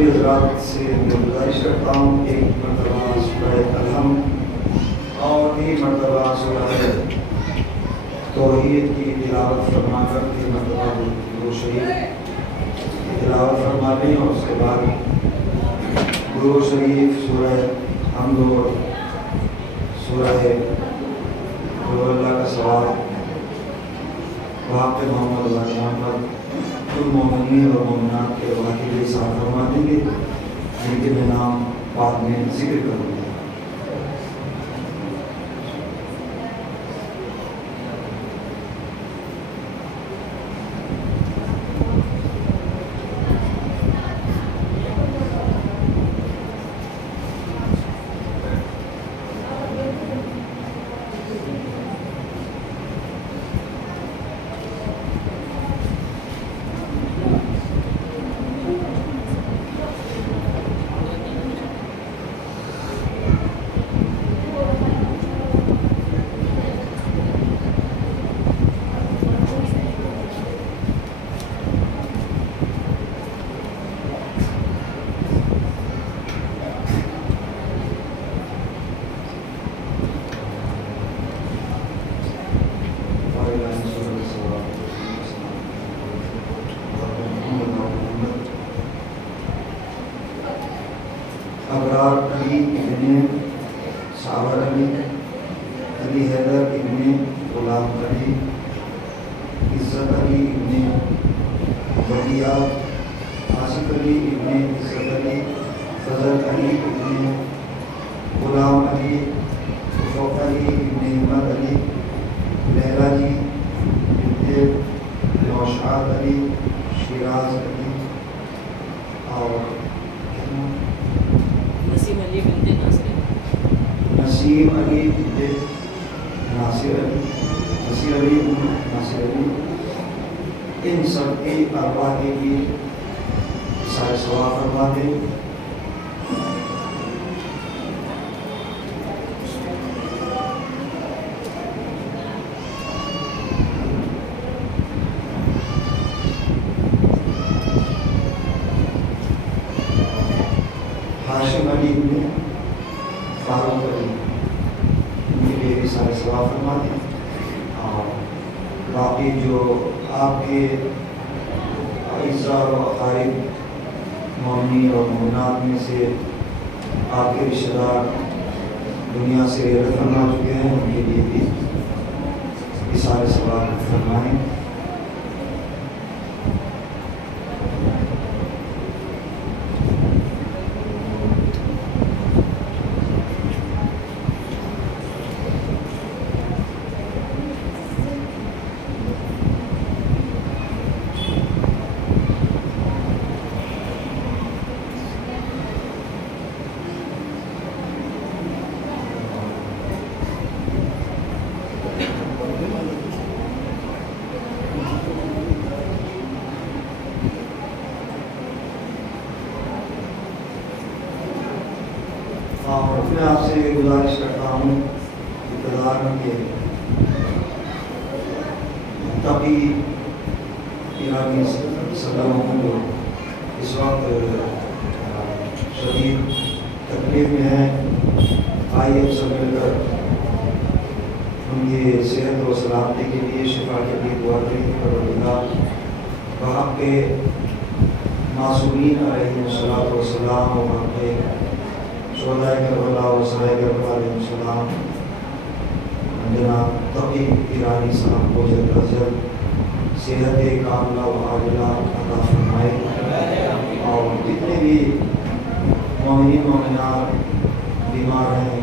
سبھی حضرات سے میں گزارش کرتا ہوں کہ ایک مرتبہ سورہ الحمد اور ایک مرتبہ سورہ توحید کی تلاوت فرما کر کے مرتبہ درود شریف تلاوت فرما لیں، اور اس کے بعد درود شریف سورہ حمد اور سورہ اللہ کا ثواب وہاں پہ محمد محمد المومنین اور مومنات کے واقعے ساتھ فرما دیں گے، جن کے میں نام بعد میں ذکر کروں گا۔ ابرار علی ابن ساور علی، علی حیدر ابن غلام علی، عزت علی ابن بڑیا، آصف علی ابن عزت علی، فضل علی ابن غلام علی، افق علی ابن احمد علی، لیلا جی ابن نوشاد علی، شیراز علی، اور نسیم علی بن ناصر علی، نصیر علی بن ناصر علی، ان سب کے ارواح کے بھی سارے ثواب فرما دیں۔ ہاشم علی بن فاروق علی، ان کے لیے بھی سارے ثواب فرما دیں، اور باقی جو آپ کے اعزاء و اقارب مومنین اور مومنات میں سے آپ کے رشتہ دار دنیا سے رحلت فرما چکے ہیں، ان کے لیے بھی یہ سارے ثواب فرمائیں۔ اور میں آپ سے یہ گزارش کرتا ہوں ابتداء کے تقی ایرانی صدر کو اس وقت شدید تکلیف میں ہیں، آئیے سب مل کر ان کی صحت و سلامتی کے لیے، شفا کے لیے دعا کریں کہ پروردگار وہاں پہ معصومین علیہ الصلوۃ والسلام و وہاں پہ شہدائے کربلا و سرائے کربلا علیہ السلام جناب تقی ایرانی صاحب کو جلد از جلد صحت کاملہ و عاجلہ عطا فرمائے، اور جتنے بھی مومنین مومنات بیمار ہیں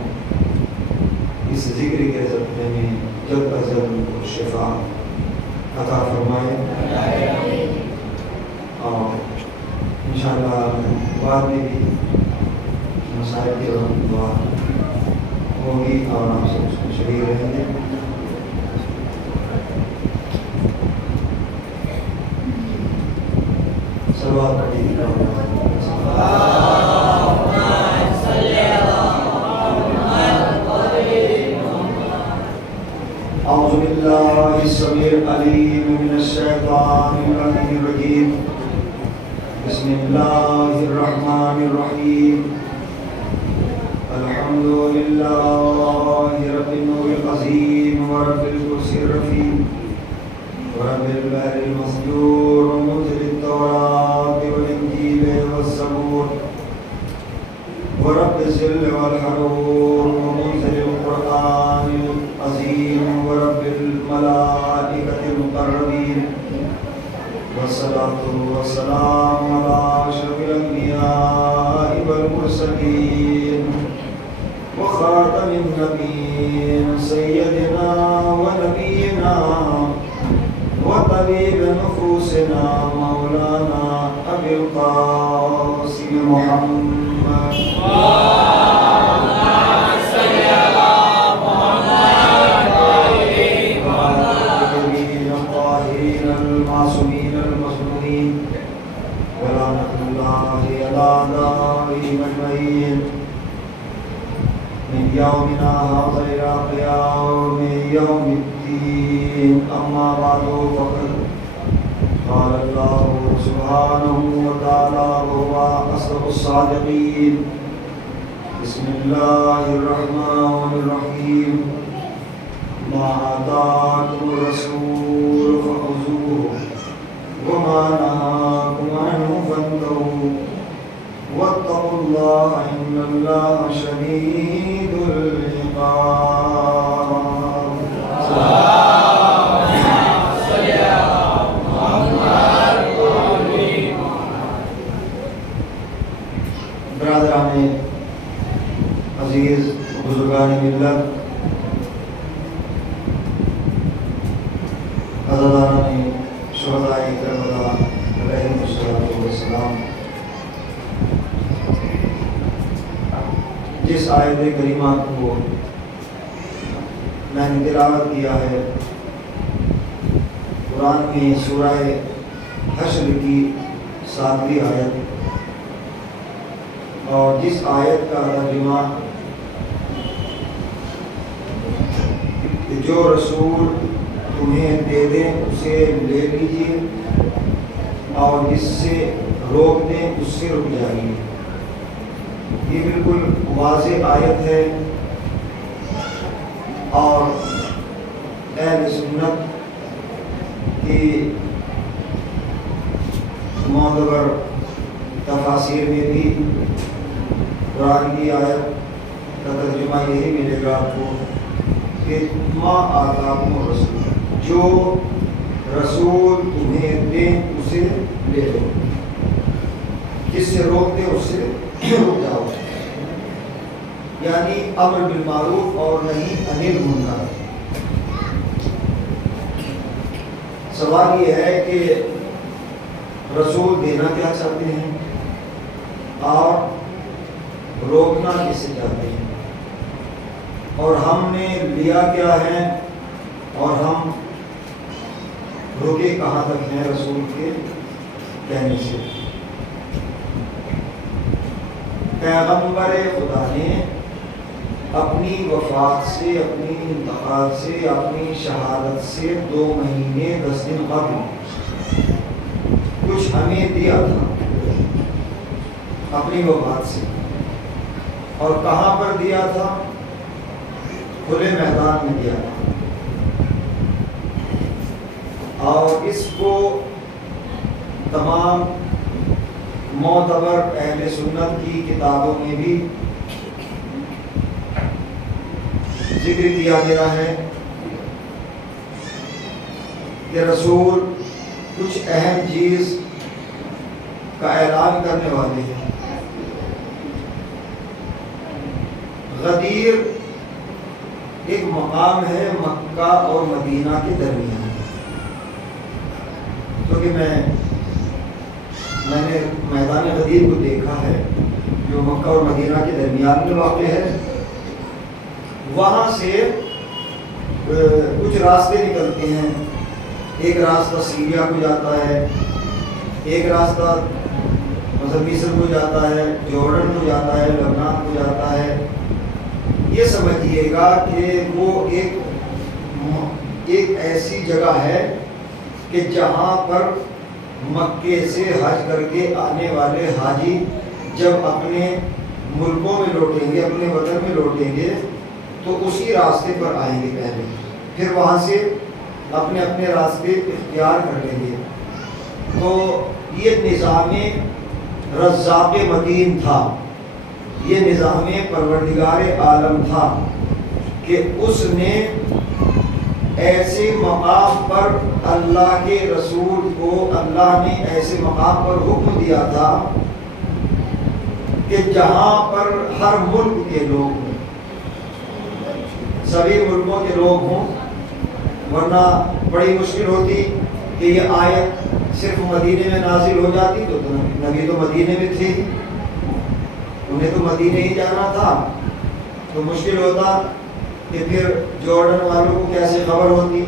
اس ذکر کے ذریعے میں جلد از جلد ان کو شفا عطا فرمائے، اور انشاءاللہ بعد میں بھی مسائل کی دعا ہوگی اور آپ سے اس کو شریک رہیں گے۔ صلوات پڑھیے۔ اعوذ باللہ السمیع العلیم من الشیطان الرجیم، بسم اللہ الرحمن الرحیم الحمد للہ رب النور العظیم ورب الکرسی الرفیم ورب البحر المسجور ومنزل التوراة والانجیل والزبور ورب الظل والحرور ومنزل القرآن العظیم ورب الملائکة المقربین والصلاة والسلام على أشرف الأنبياء والمرسلين وخاتم النبيين سيدنا ونبينا وطبيب نفوسنا مولانا أبي القاسم محمد من يومنا هذا إلى قيام يوم الدين أما بعد فقد قال الله سبحانه وتعالى وهو أصدق الصادقين بسم الله الرحمن الرحيم ما آتاكم الرسول فخذوه وما نهاكم عنه فانتهوا واتقوا الله إن الله شديد العقاب. برادران عزیز، بزرگان ملت، عزیزان شہدائے کربلا علیہم السلام، جس آیت کریمہ کو میں نے تلاوت کیا ہے قرآن میں سورہ حشر کی 7ویں آیت، اور جس آیت کا ترجمہ جو رسول تمہیں دے دیں اسے لے لیجیے اور جس سے روک دیں اس سے رک جائیے. یہ بالکل واضح آیت ہے اور اہل سنت کی معتبر تفاسیر میں بھی قرآن کی آیت کا ترجمہ یہی ملے گا آپ کو کہ ما آتاکم الرسول، جو رسول تمہیں دیں اسے لے لو، جس سے روک دیں اس سے رک جاؤ، یعنی امر بالمعروف اور نہیں عن المنکر. سوال یہ ہے کہ رسول دینا کیا چاہتے ہیں اور روکنا کسے چاہتے ہیں، اور ہم نے لیا کیا ہے اور ہم رکے کہاں تک ہیں رسول کے کہنے سے. پیغمبر خدا نے اپنی وفات سے، اپنی انتقال سے، اپنی شہادت سے 2 مہینے 10 دن قبل کچھ ہمیں دیا تھا اپنی وفات سے، اور کہاں پر دیا تھا؟ کھلے میدان میں دیا تھا. اور اس کو تمام معتبر اہل سنت کی کتابوں میں بھی ذکر کیا گیا ہے کہ رسول کچھ اہم چیز کا اعلان کرنے والے ہیں. غدیر ایک مقام ہے مکہ اور مدینہ کے درمیان، کیونکہ میں نے میدان غدیر کو دیکھا ہے جو مکہ اور مدینہ کے درمیان میں واقع ہے. وہاں سے کچھ راستے نکلتے ہیں، ایک راستہ سیریا کو جاتا ہے، ایک راستہ مصر کو جاتا ہے، جارڈن کو جاتا ہے، لبنان کو جاتا ہے. یہ سمجھیے گا کہ وہ ایک ایسی جگہ ہے کہ جہاں پر مکے سے حج کر کے آنے والے حاجی جب اپنے ملکوں میں لوٹیں گے، اپنے وطن میں لوٹیں گے، تو اسی راستے پر آئیں گے پہلے، پھر وہاں سے اپنے اپنے راستے اختیار کر لیں گے۔ تو یہ نظام رزاق متین تھا، یہ نظام پروردگار عالم تھا کہ اس نے ایسے مقام پر اللہ کے رسول کو اللہ نے ایسے مقام پر حکم دیا تھا کہ جہاں پر ہر ملک کے لوگ ہوں، سبھی ملکوں کے لوگ ہوں، ورنہ بڑی مشکل ہوتی کہ یہ آیت صرف مدینے میں نازل ہو جاتی، تو نبی تو مدینے میں تھے، انہیں تو مدینے ہی جانا تھا، تو مشکل ہوتا کہ پھر جارڈن والوں کو کیسے خبر ہوتی،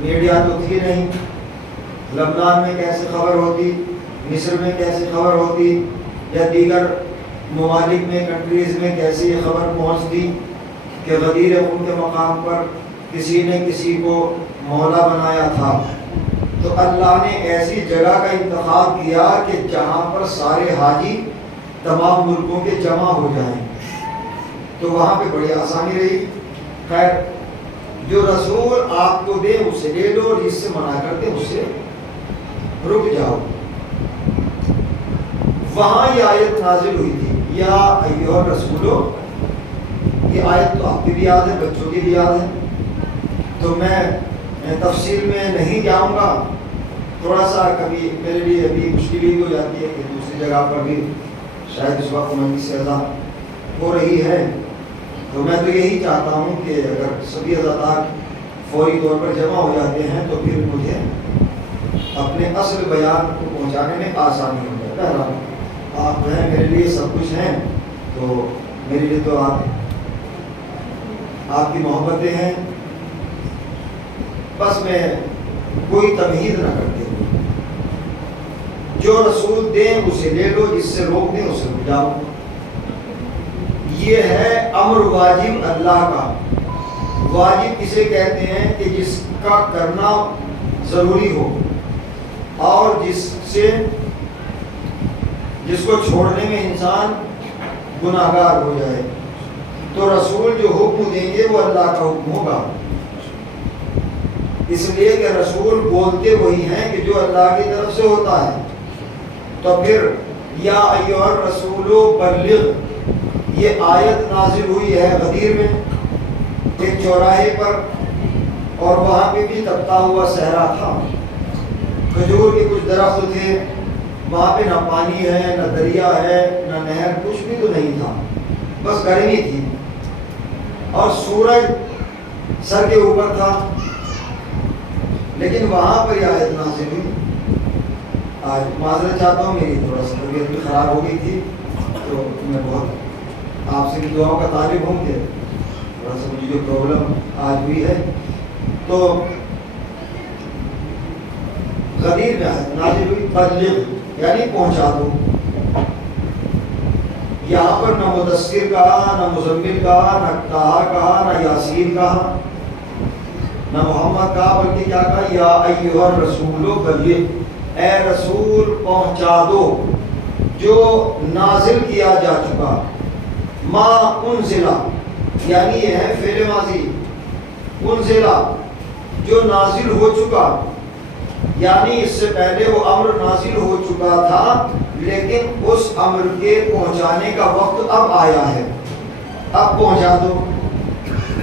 میڈیا تو تھی نہیں، لبنان میں کیسے خبر ہوتی، مصر میں کیسے خبر ہوتی، یا دیگر ممالک میں، کنٹریز میں کیسے یہ خبر پہنچتی کہ غدیر خون کے مقام پر کسی نے کسی کو مولا بنایا تھا۔ تو اللہ نے ایسی جگہ کا انتخاب کیا کہ جہاں پر سارے حاجی تمام ملکوں کے جمع ہو جائیں، تو وہاں پہ بڑی آسانی رہی۔ خیر، جو رسول آپ کو دے اسے لے لو، اور جس سے منع کر دے اس سے رک جاؤ۔ وہاں یہ آیت نازل ہوئی تھی، یا ایھا الرسولو، یہ آیت تو آپ کی بھی یاد ہے، بچوں کی بھی یاد ہے، تو میں تفصیل میں نہیں جاؤں گا، تھوڑا سا کبھی میرے لیے ابھی مشکل ہی ہو جاتی ہے کہ دوسری جگہ پر بھی شاید اس وقت منی سے ادا ہو رہی ہے، تو میں تو یہی چاہتا ہوں کہ اگر سبھی عزادار فوری طور پر جمع ہو جاتے ہیں تو پھر مجھے اپنے اصل بیان کو پہنچانے میں آسانی ہو جاتا ہے۔ آپ ہیں میرے لیے سب کچھ ہیں، تو میرے لیے تو آپ کی محبتیں ہیں، بس میں کوئی تمہید نہ کرتے ہوں، جو رسول دیں اسے لے لو، جس سے روک دیں اسے رک جاؤ۔ یہ ہے امر واجب اللہ کا۔ واجب کسے کہتے ہیں کہ جس کا کرنا ضروری ہو اور جس کو چھوڑنے میں انسان گناہگار ہو جائے، تو رسول جو حکم دیں گے وہ اللہ کا حکم ہوگا، اس لیے کہ رسول بولتے وہی ہیں کہ جو اللہ کی طرف سے ہوتا ہے۔ تو پھر یا ایھا الرسول بلغ، یہ آیت نازل ہوئی ہے غدیر میں، ایک چوراہے پر، اور وہاں پہ بھی تپتا ہوا صحرا تھا، کھجور کے کچھ درخت تھے، وہاں پہ نہ پانی ہے، نہ دریا ہے، نہ نہر، کچھ بھی تو نہیں تھا، بس گرمی تھی، اور سورج سر کے اوپر تھا، لیکن وہاں پر یہ آیت نازل ہوئی۔ آج معذرت چاہتا ہوں، میری تھوڑا سا طبیعت بھی خراب ہو گئی تھی، تو میں بہت آپ سے بھی دعاؤں کا طالب ہوں کہ تھوڑا سا مجھے جو پرابلم آج ہوئی ہے، تو غدیر میں آیت نازل ہوئی، بلغ یعنی پہنچا دو۔ یہاں پر نہ مدثر کہا، نہ مزمل کہا، نہ طٰہٰ کہا، نہ یاسین کہا، نہ محمد کہا، بلکہ کیا کہا، یا ایھا الرسول بلغ، اے رسول پہنچا دو جو نازل کیا جا چکا، ما انزلہ یعنی یہ ہے فعل ماضی، انزلہ جو نازل ہو چکا، یعنی اس سے پہلے وہ امر نازل ہو چکا تھا، لیکن اس امر کے پہنچانے کا وقت اب آیا ہے، اب پہنچا دو۔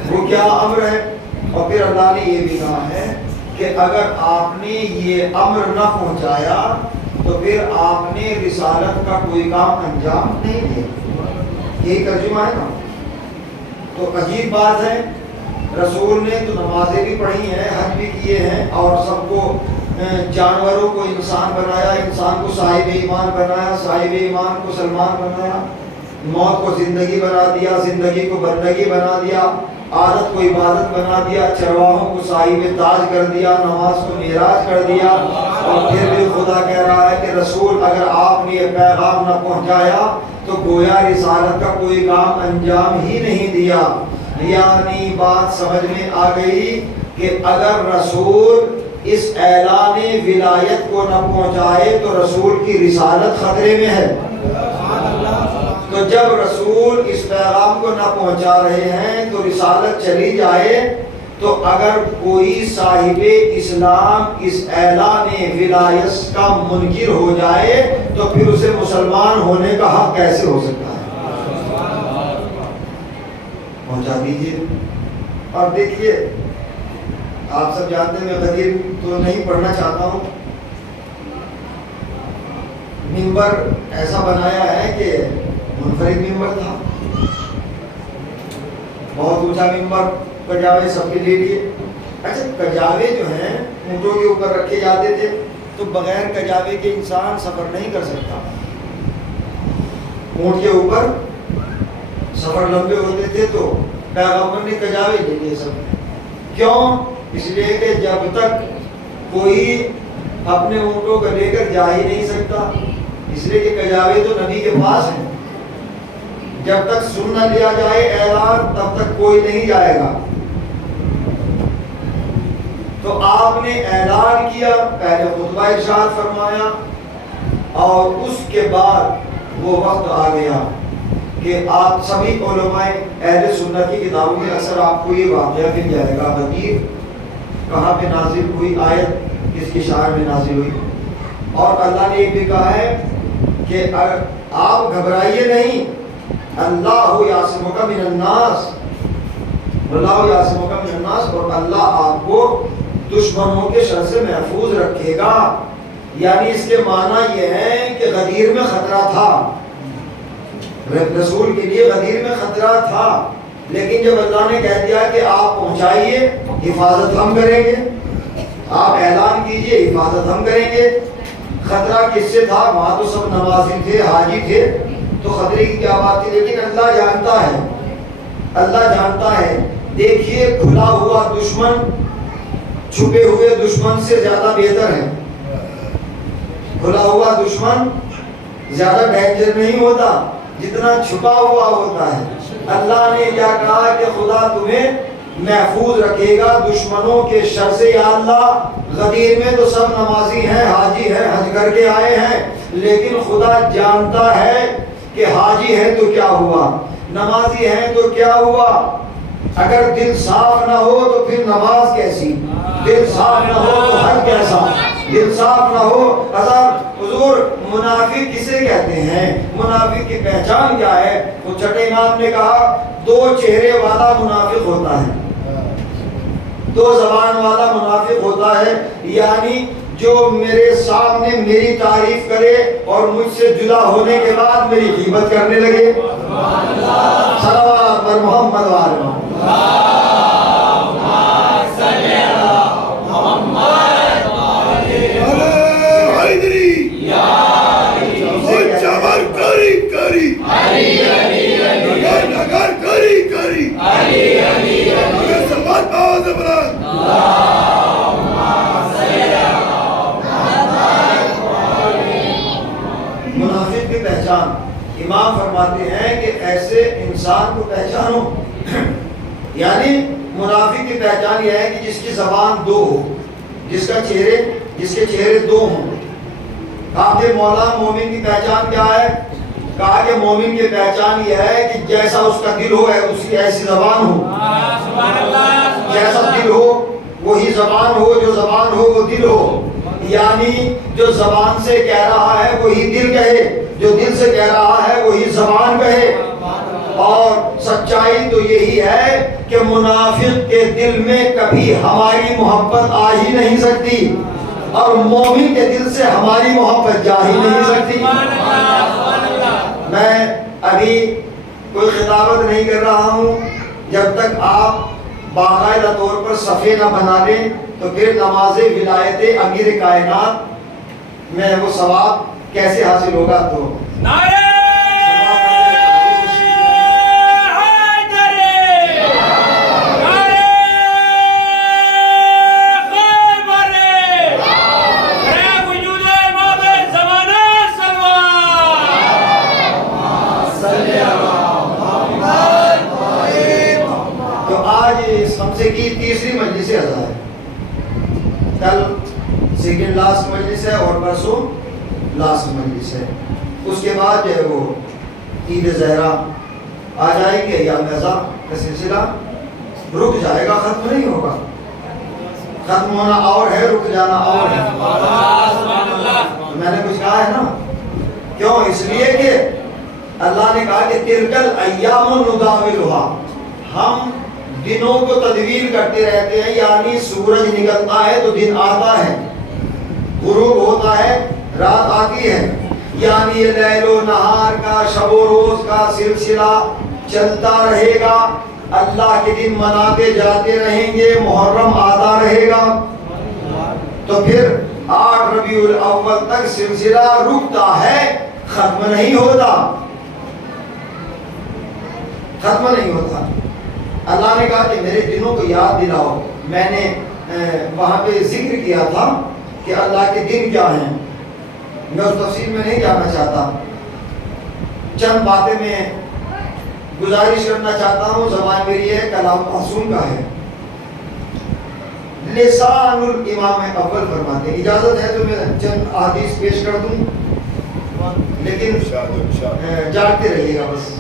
وہ کیا امر ہے؟ اور پھر اللہ نے یہ بھی کہا ہے کہ اگر آپ نے یہ امر نہ پہنچایا تو پھر آپ نے رسالت کا کوئی کام انجام نہیں دیا۔ یہی ترجمہ ہے نا۔ تو عجیب بات ہے، رسول نے تو نمازیں بھی پڑھی ہیں، حج بھی کیے ہیں، اور سب کو جانوروں کو انسان بنایا، انسان کو صاحب ایمان بنایا، صاحب ایمان کو سلمان بنایا، موت کو زندگی بنا دیا، زندگی کو بندگی بنا دیا، عادت کو عبادت بنا دیا، چرواہوں کو صاحب تاج کر دیا، نماز کو معراج کر دیا، اور پھر بھی خدا کہہ رہا ہے کہ رسول اگر آپ نے یہ پیغام نہ پہنچایا تو گویا رسالت کا کوئی کام انجام ہی نہیں دیا۔ یعنی بات سمجھ میں آ گئی کہ اگر رسول اس اعلان ولایت کو نہ پہنچائے تو رسول کی رسالت خطرے میں ہے۔ تو جب رسول اس پیغام کو نہ پہنچا رہے ہیں تو رسالت چلی جائے، تو اگر کوئی صاحب اسلام اس اعلان ولایت کا منکر ہو جائے تو پھر اسے مسلمان ہونے کا حق کیسے ہو سکتا ہے؟ پہنچا دیجیے۔ اور دیکھیے، آپ سب جانتے ہیں، میں غدیر تو نہیں پڑھنا چاہتا ہوں، منبر ایسا بنایا ہے کہ منفرد منبر تھا، بہت اونچا منبر، کجاوے سب کے لیے۔ اچھا، کجاوے جو ہیں اونٹوں کے اوپر رکھے جاتے تھے، تو بغیر کجاوے کے انسان سفر نہیں کر سکتا۔ اونٹ کے اوپر سفر لمبے ہوتے تھے تو پیغمبر نے کجاوے دے دیے سب۔ کیوں؟ اس لیے کہ جب تک کوئی اپنے اونٹوں کو لے کر جا ہی نہیں سکتا، اس لیے کہ کجاوے تو نبی کے پاس ہیں، جب تک سن نہ لیا جائے اعلان تب تک کوئی نہیں جائے گا۔ تو آپ نے اعلان کیا، پہلے خطبہ ارشاد فرمایا، اور اس کے بعد وہ وقت آ گیا کہ آپ سبھی علماء اہل سنت کی کتابوں میں اکثر آپ کو یہ واقعہ مل جائے گا، غدیر کہاں پہ نازل ہوئی، آیت کس کی شان میں نازل ہوئی۔ اور اللہ نے یہ بھی کہا ہے کہ آپ گھبرائیے نہیں، اللہ یعصمک من الناس، اللہ یعصمک من الناس، اور اللہ آپ کو دشمنوں کے شر سے محفوظ رکھے گا۔ یعنی اس کے معنی یہ ہے کہ غدیر میں خطرہ تھا، رسول کے لیے غدیر میں خطرہ تھا، لیکن جب اللہ نے کہہ دیا کہ آپ پہنچائیے، حفاظت ہم کریں گے، آپ اعلان کیجئے، حفاظت ہم کریں گے۔ خطرہ کس سے تھا؟ وہاں تو سب نمازی تھے، حاجی تھے، تو خطرے کی کیا بات تھی؟ لیکن اللہ جانتا ہے، اللہ جانتا ہے۔ دیکھیے، کھلا ہوا دشمن چھپے ہوئے دشمن سے زیادہ بہتر ہے۔ کھلا ہوا دشمن زیادہ ڈینجر نہیں ہوتا جتنا چھپا ہوا ہوتا ہے۔ اللہ نے کیا کہا کہ خدا تمہیں محفوظ رکھے گا دشمنوں کے شر سے۔ یا اللہ، غدیر میں تو سب نمازی ہیں، حاجی ہیں، حج کر کے آئے ہیں، لیکن خدا جانتا ہے کہ حاجی ہے تو کیا ہوا، نمازی ہیں تو کیا ہوا۔ اگر دل صاف نہ ہو تو پھر نماز کیسی، دل صاف نہ ہو تو حج کیسا، دل صاف نہ ہو۔ حضور، منافق کسے کہتے ہیں؟ منافق کی پہچان کیا ہے؟ وہ چھٹے امام نے کہا، دو چہرے والا منافق ہوتا ہے، دو زبان والا منافق ہوتا ہے، یعنی جو میرے سامنے میری تعریف کرے اور مجھ سے جدا ہونے کے بعد میری غیبت کرنے لگے۔ صلوات پر محمد وآلہ منافق کی پہچان امام فرماتے ہیں کہ ایسے انسان کو پہچانو، یعنی منافق کی پہچان یہ ہے کہ جس کی زبان دو ہو، جس کے چہرے دو ہوں۔ کہا کہ مولا مومن کی پہچان کیا ہے؟ کہا کہ مومن کی پہچان یہ ہے کہ جیسا اس کا دل ہو اس کی ایسی زبان ہو، جیسا دل ہو وہی زبان ہو، جو زبان ہو وہ دل ہو، یعنی جو زبان سے کہہ رہا ہے وہی دل کہے، جو دل سے کہہ رہا ہے وہی زبان کہے۔ اور سچائی تو یہی ہے کہ منافق کے دل میں کبھی ہماری محبت آ ہی نہیں سکتی، اور مومن کے دل سے ہماری محبت جا ہی نہیں سکتی۔ میں ابھی کوئی خطابت نہیں کر رہا ہوں، جب تک آپ باقاعدہ طور پر صفحے نہ بنا لیں تو پھر نماز ولایت امیر کائنات میں وہ ثواب کیسے حاصل ہوگا؟ تو کی تیسری مجلس عزا ہے، کل سیکنڈ لاسٹ مجلس ہے اور پرسوں لاسٹ مجلس ہے. اس کے بعد جو ہے وہ عید زہرا آ جائے گی. ایام رضا کا سلسلہ رک جائے گا, ختم نہیں ہوگا. ختم ہونا اور ہے, رک جانا اور ہے. میں نے کچھ کہا ہے نا, کیوں؟ اس لیے کہ اللہ نے کہا کہ تلکل ایام نداولھا, ہم دنوں کو تدویر کرتے رہتے ہیں. یعنی سورج نکلتا ہے تو دن آتا ہے, غروب ہوتا ہے رات آتی ہے. یعنی یہ لیل و نہار کا, شب و روز کا سلسلہ چلتا رہے گا. اللہ کے دن مناتے جاتے رہیں گے, محرم آتا رہے گا. تو پھر 8 ربیع الاول تک سلسلہ رکتا ہے, ختم نہیں ہوتا, ختم نہیں ہوتا. اللہ نے کہا کہ میرے دنوں کو یاد دلاؤ. میں نے وہاں پہ ذکر کیا تھا کہ اللہ کے دن کیا ہیں. میں اس تفصیل میں نہیں جانا چاہتا, چند باتیں میں گزارش کرنا چاہتا ہوں. زبان میری ہے, کلام معصوم کا ہے. لسان الامام اول فرماتے ہیں. اجازت ہے تو میں چند احادیث پیش کر دوں, لیکن جاگتے رہیے گا بس.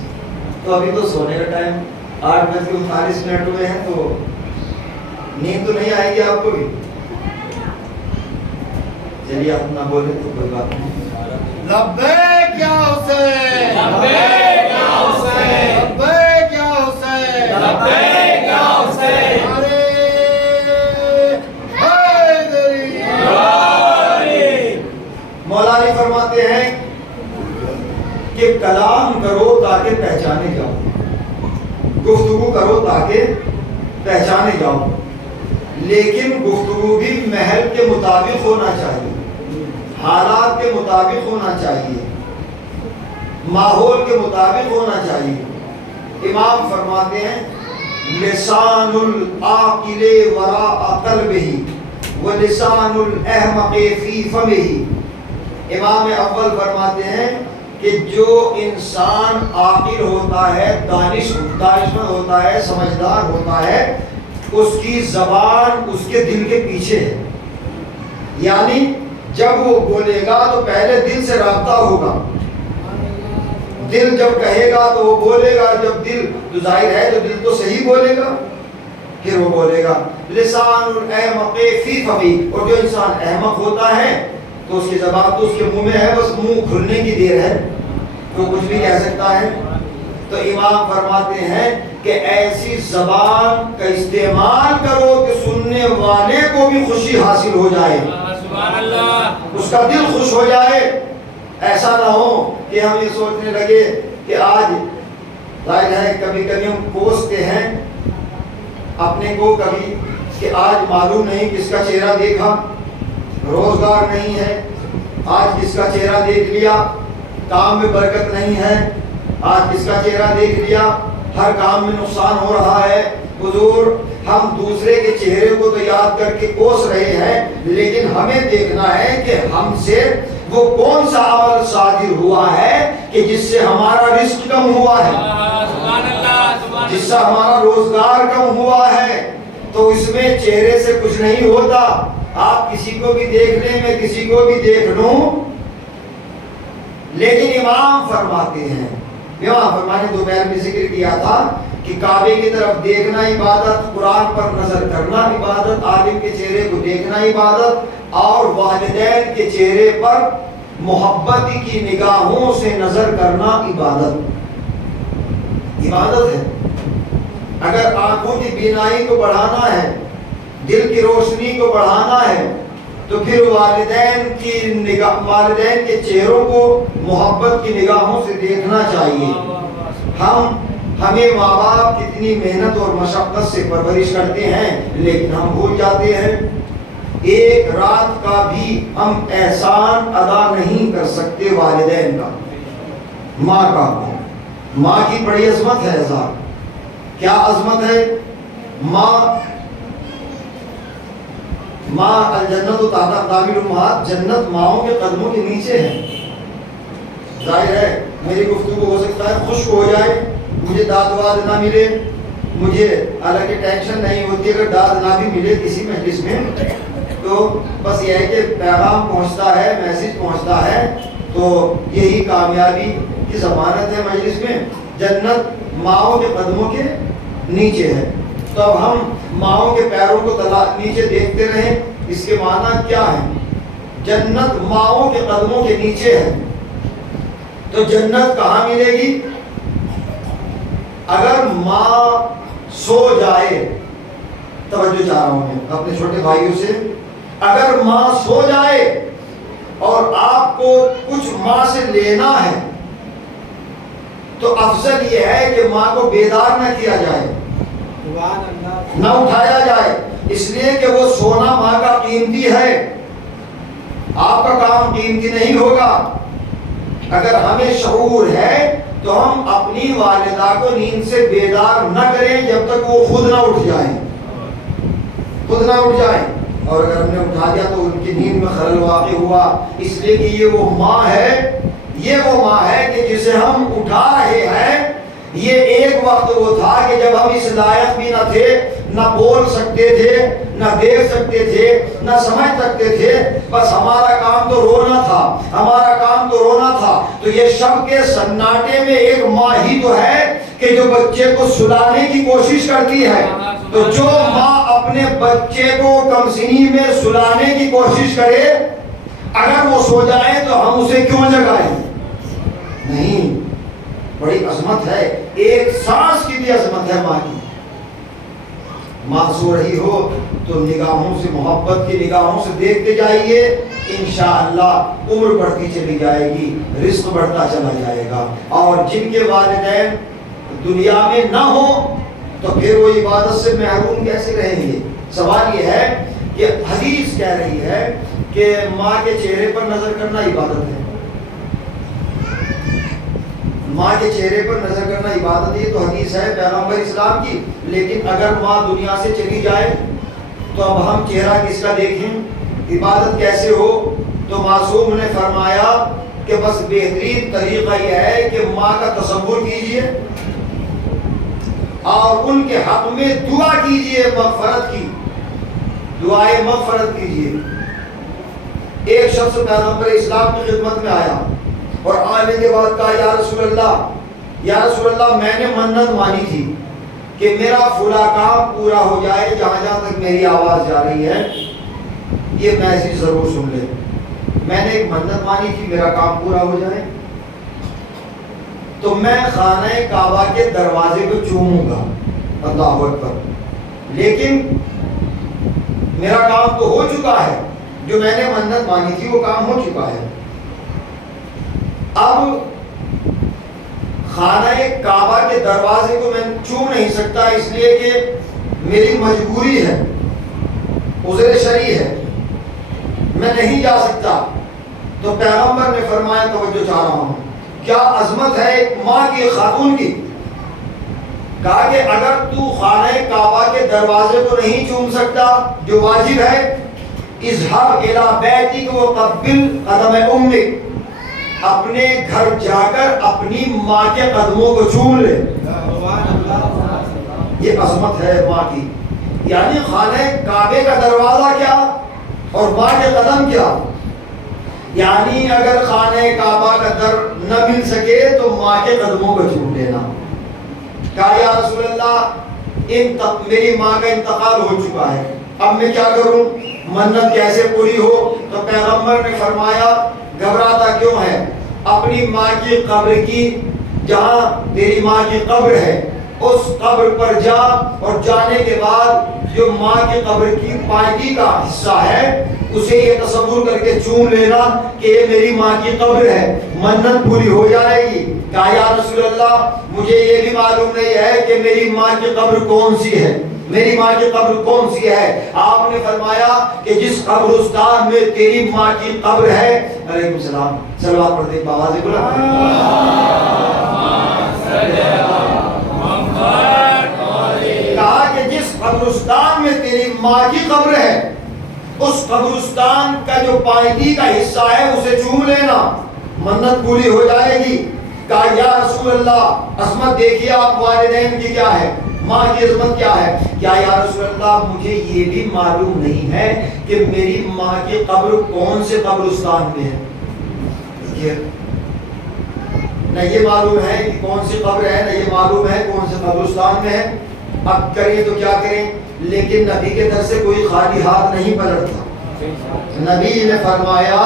تو ابھی تو سونے کا ٹائم 8:39 ہوئے ہیں, تو نیند تو نہیں آئے گی آپ کو بھی. چلیے آپ نہ بولے تو کوئی بات نہیں. لبیک یا حسین, لبیک یا حسین, لبیک یا حسین, لبیک یا حسین. ارے حیدری علی. مولا علی فرماتے ہیں کہ کلام کرو تاکہ پہچانے جاؤ, گفتگو کرو تاکہ پہچانے جاؤ, لیکن گفتگو بھی محل کے مطابق ہونا چاہیے, حالات کے مطابق ہونا چاہیے, ماحول کے مطابق ہونا چاہیے. امام فرماتے ہیں لسان العاقل وراء قلبہ ولسان الاحمق فی فمہ. امام اول فرماتے ہیں کہ جو انسان عاقل ہوتا ہے, دانشمند ہوتا ہے, سمجھدار ہوتا ہے, اس کی زبان اس کے دل کے پیچھے ہے. یعنی جب وہ بولے گا تو پہلے دل سے رابطہ ہوگا. دل جب کہے گا تو وہ بولے گا, جب دل تو ظاہر ہے تو دل تو صحیح بولے گا, پھر وہ بولے گا. لسان الاحمق فی فمہ. اور جو انسان احمق ہوتا ہے تو اس کی زبان تو اس کے منہ میں ہے, بس منہ کھلنے کی دیر ہے, تو کچھ بھی کہہ سکتا ہے. تو امام فرماتے ہیں کہ ایسی زبان کا استعمال کرو کہ سننے والے کو بھی خوشی حاصل ہو جائے, اس کا دل خوش ہو جائے. ایسا نہ ہو کہ ہم یہ سوچنے لگے کہ آج ظاہر ہے کبھی کبھی ہم کوستے ہیں اپنے کو, کبھی کہ آج معلوم نہیں کس کا چہرہ دیکھا, روزگار نہیں ہے, آج کس کا چہرہ دیکھ لیا, کام میں برکت نہیں ہے, آج کس کا چہرہ دیکھ لیا, ہر کام میں نقصان ہو رہا ہے. حضور ہم دوسرے کے چہرے کو تو یاد کر کے کوس رہے ہیں, لیکن ہمیں دیکھنا ہے کہ ہم سے وہ کون سا عمل صادر ہوا ہے کہ جس سے ہمارا رزق کم ہوا ہے, جس سے ہمارا روزگار کم ہوا ہے. تو اس میں چہرے سے کچھ نہیں ہوتا. آپ کسی کو بھی دیکھ لیں, میں کسی کو بھی دیکھ لوں, لیکن امام فرماتے ہیں, امام فرمانے دوپہر میں ذکر کیا تھا کہ کعبے کی طرف دیکھنا عبادت, قرآن پر نظر کرنا عبادت, عالم کے چہرے کو دیکھنا عبادت, اور والدین کے چہرے پر محبت کی نگاہوں سے نظر کرنا عبادت. عبادت ہے. اگر آنکھوں کی بینائی کو بڑھانا ہے, دل کی روشنی کو بڑھانا ہے, تو پھر والدین کی نگاہ, والدین کے چہروں کو محبت کی نگاہوں سے دیکھنا چاہیے. ہمیں ماں باپ کتنی محنت اور مشقت سے پرورش کرتے ہیں, لیکن ہم بھول جاتے ہیں. ایک رات کا بھی ہم احسان ادا نہیں کر سکتے والدین کا, ماں کا. ماں کی بڑی عظمت ہے. کیا عظمت ہے؟ ماں الجنت و تحت اقدام الامہات, جنت ماؤں کے قدموں کے نیچے ہے. ظاہر ہے میری گفتگو ہو سکتا ہے خشک ہو جائے, مجھے داد واد نہ ملے, مجھے حالانکہ ٹینشن نہیں ہوتی اگر داد نہ بھی ملے کسی مجلس میں, تو بس یہ ہے کہ پیغام پہنچتا ہے، میسج پہنچتا ہے، تو یہی کامیابی کی ضمانت ہے مجلس میں۔ جنت ماؤں کے قدموں کے نیچے ہے، تو اب ہم ماؤں کے پیروں کو نیچے دیکھتے رہیں، اس کے معنی کیا ہے؟ جنت ماؤں کے قدموں کے نیچے ہے، تو جنت کہاں ملے گی؟ اگر ماں سو جائے، توجہ چاہ رہا ہوں میں اپنے چھوٹے بھائیوں سے، اگر ماں سو جائے اور آپ کو کچھ ماں سے لینا ہے تو افضل یہ ہے کہ ماں کو بیدار نہ کیا جائے، نہ اٹھایا جائے، اس لیے کہ وہ سونا ماں کا قیمتی ہے، آپ کا کام قیمتی نہیں ہوگا۔ اگر ہمیں شعور ہے تو ہم اپنی والدہ کو نیند سے بیدار نہ کریں جب تک وہ خود نہ اٹھ جائیں، خود نہ اٹھ جائیں، اور اگر ہم نے اٹھا دیا تو ان کی نیند میں خلل واقع ہوا، اس لیے کہ یہ وہ ماں ہے، یہ وہ ماں ہے کہ جسے ہم اٹھا رہے ہیں۔ یہ ایک وقت وہ تھا کہ جب ہم اس لائق بھی نہ تھے، نہ بول سکتے تھے، نہ دیکھ سکتے تھے، نہ سمجھ سکتے تھے، بس ہمارا کام تو رونا تھا، ہمارا کام تو رونا تھا۔ تو یہ شب کے سناٹے میں ایک ماں ہی تو ہے کہ جو بچے کو سلانے کی کوشش کرتی ہے۔ تو جو ماں اپنے بچے کو کم سنی میں سلانے کی کوشش کرے، اگر وہ سو جائے تو ہم اسے کیوں جگائیں؟ نہیں، بڑی عظمت ہے، ایک سانس کی بھی عظمت ہے ماں کی۔ ماں سو رہی ہو تو نگاہوں سے، محبت کی نگاہوں سے دیکھتے جائیے، انشاءاللہ عمر بڑھتی چلی جائے گی، رزق بڑھتا چلا جائے گا۔ اور جن کے والدین دنیا میں نہ ہو تو پھر وہ عبادت سے محروم کیسے رہیں گے؟ سوال یہ ہے کہ حدیث کہہ رہی ہے کہ ماں کے چہرے پر نظر کرنا عبادت ہے، ماں کے چہرے پر نظر کرنا عبادت ہے، یہ تو حدیث ہے پیغمبر اسلام کی۔ لیکن اگر ماں دنیا سے چلی جائے تو اب ہم چہرہ کس کا دیکھیں؟ عبادت کیسے ہو؟ تو معصوم نے فرمایا کہ بس بہترین طریقہ یہ ہے کہ ماں کا تصور کیجئے اور ان کے حق میں دعا کیجئے، مغفرت کی دعائے مغفرت کیجئے۔ ایک شخص پیغمبر اسلام کی خدمت میں آیا اور آنے کے بعد کہا، یا رسول اللہ میں نے منت مانی تھی کہ میرا فلاں کام پورا ہو جائے، جہاں جہاں تک میری آواز جا رہی ہے یہ میسج ضرور سن لے، میں نے ایک منت مانی تھی میرا کام پورا ہو جائے تو میں خانہ کعبہ کے دروازے کو چوموں گا، اللہ اکبر، لیکن میرا کام تو ہو چکا ہے، جو میں نے منت مانی تھی وہ کام ہو چکا ہے، اب خانہ کعبہ کے دروازے کو میں چوم نہیں سکتا، اس لیے کہ میری مجبوری ہے، عذر شرعی ہے، میں نہیں جا سکتا۔ تو پیغمبر نے فرمایا، توجہ چاہ رہا ہوں، کیا عظمت ہے ایک ماں کی، خاتون کی، کہا کہ اگر تو خانہ کعبہ کے دروازے کو نہیں چوم سکتا جو واجب ہے، اذهب الى بیتک وقبل قدم امک، اپنے گھر جا کر اپنی ماں کے قدموں کو چوم لے۔ یہ عظمت ہے ماں کی، یعنی خانہ کعبے کا دروازہ کیا اور ماں کے قدم کیا، یعنی اگر خانہ کعبہ کا در نہ مل سکے تو ماں کے قدموں کو چوم لینا۔ کہا، یا رسول اللہ میری ماں کا انتقال ہو چکا ہے، اب میں کیا کروں، منت کیسے پوری ہو؟ تو پیغمبر نے فرمایا، گھبراتا کیوں ہے، اپنی ماں کی قبر کی، جہاں تیری ماں کی قبر ہے اس قبر پر جا، اور جانے کے بعد جو ماں کی قبر کی پائیدی کا حصہ ہے اسے یہ تصور کر کے چوم لینا کہ یہ میری ماں کی قبر ہے، منت پوری ہو جائے گی۔ کہا، یا رسول اللہ مجھے یہ بھی معلوم نہیں ہے کہ میری ماں کی قبر کون سی ہے، میری ماں کی قبر کون سی ہے؟ آپ نے فرمایا کہ جس قبرستان میں تیری ماں کی قبر ہے، علیکم السلام، صلوات پڑھتے ہیں بآواز بلند، کہا کہ جس قبرستان میں تیری ماں کی قبر ہے اس قبرستان کا جو پائیدی کا حصہ ہے اسے چوم لینا، منت پوری ہو جائے گی۔ کہا، یا رسول اللہ عظمت دیکھیے آپ والدین کی کیا ہے، ماں کی عظمت کیا ہے؟ کیا یا رسول اللہ مجھے یہ بھی معلوم نہیں ہے کہ میری ماں کی قبر کون سے قبرستان میں ہے؟ نہ یہ معلوم ہے کہ کون سی قبر ہے، نہ یہ معلوم ہے کون سے قبرستان میں ہے. اب کریں تو کیا کریں؟ لیکن نبی کے در سے کوئی خالی ہاتھ نہیں پلٹتا. نبی نے فرمایا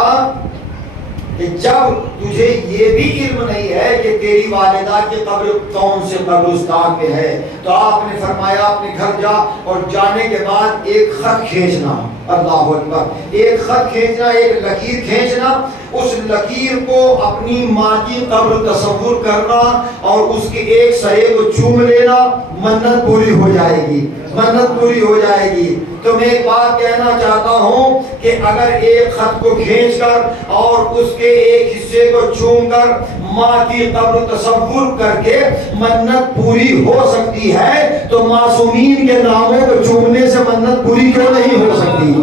کہ جب تجھے یہ بھی علم نہیں ہے کہ تیری والدہ کی قبر کون سے قبرستان میں ہے، تو آپ نے فرمایا اپنے گھر جا اور جانے کے بعد ایک خط کھینچنا. اللہ اکبر. ایک خط کھینچنا، ایک لکیر کھینچنا، اس لکیر کو اپنی ماں کی قبر تصور کرنا اور اس کے ایک سرے کو چوم لینا، منت پوری ہو جائے گی، منت پوری ہو جائے گی. تو میں ایک بات کہنا چاہتا ہوں کہ اگر ایک خط کو کھینچ کر اور اس کے ایک حصے کو چوم کر ماں کی قبر تصور کر کے منت پوری ہو سکتی ہے، تو معصومین کے ناموں کو چومنے سے منت پوری کیوں نہیں ہو سکتی؟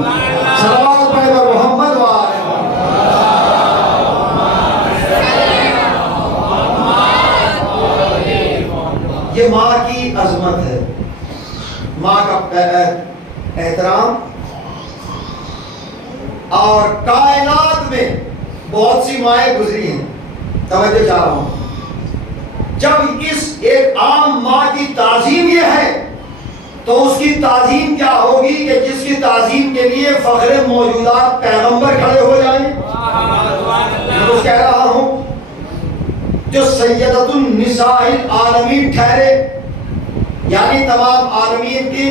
صلوات پڑھے پر محمد وآلہ. یہ ماں کی عظمت ہے، ماں کا احترام. اور کائنات میں بہت سی مائیں گزری ہیں، توجہ چاہ رہا ہوں. جب اس ایک عام ماں کی تعظیم یہ ہے تو اس کی تعظیم کیا ہوگی کہ جس کی تعظیم کے لیے فخر موجودات پیغمبر کھڑے ہو جائیں. میں کچھ کہہ رہا ہوں، جو سیدۃ النساء العالمین ٹھہرے، یعنی تمام عالمین کی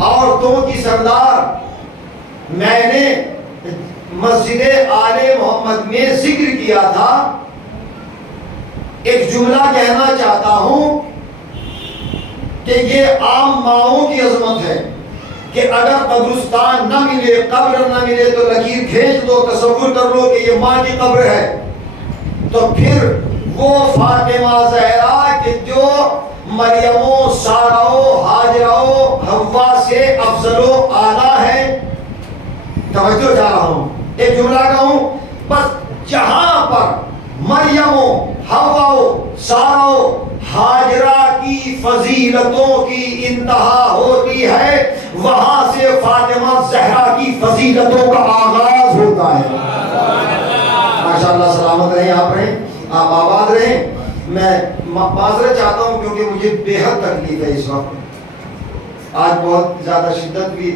عورتوں کی سردار. میں نے مسجد آل محمد میں ذکر کیا تھا، ایک جملہ کہنا چاہتا ہوں کہ یہ عام ماؤں کی عظمت ہے کہ اگر قبرستان نہ ملے، قبر نہ ملے تو لکیر کھینچ دو، تصور کر لو کہ یہ ماں کی قبر ہے. تو پھر وہ فاطمہ زہرا کہ جو مریموں، ساروں، ہاجروں، حوا سے افضل و اعلیٰ ہے. توجہ چاہ رہا ہوں، ایک جملہ کہوں بس، جہاں پر مریموں، حواؤں، ساروں، ہاجرہ کی فضیلتوں کی انتہا ہوتی ہے، وہاں سے فاطمہ زہرا کی فضیلتوں کا آغاز ہوتا ہے. ماشاءاللہ. سلامت رہیں، آپ رہیں، آپ آباد رہیں. میں معذرت چاہتا ہوں کیونکہ مجھے بے حد تکلیف ہے اس وقت. آج بہت زیادہ شدت بھی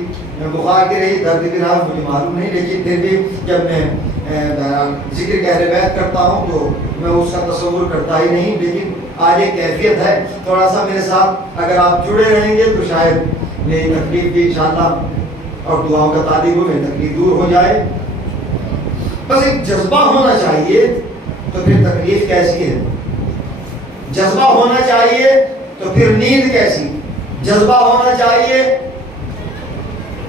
بخار کی رہی، درد بھی رہا، مجھے معلوم نہیں، لیکن پھر بھی جب میں ذکر کہ اہل بیت کرتا ہوں تو میں اس کا تصور کرتا ہی نہیں. لیکن آج ایک کیفیت ہے، تھوڑا سا میرے ساتھ اگر آپ جڑے رہیں گے تو شاید میری تکلیف بھی انشاءاللہ اور دعاؤں کا طالب ہو میری تکلیف دور ہو جائے. بس ایک جذبہ ہونا چاہیے تو پھر تکلیف کیسی ہے، جذبہ ہونا چاہیے تو پھر نیند کیسی، جذبہ ہونا چاہیے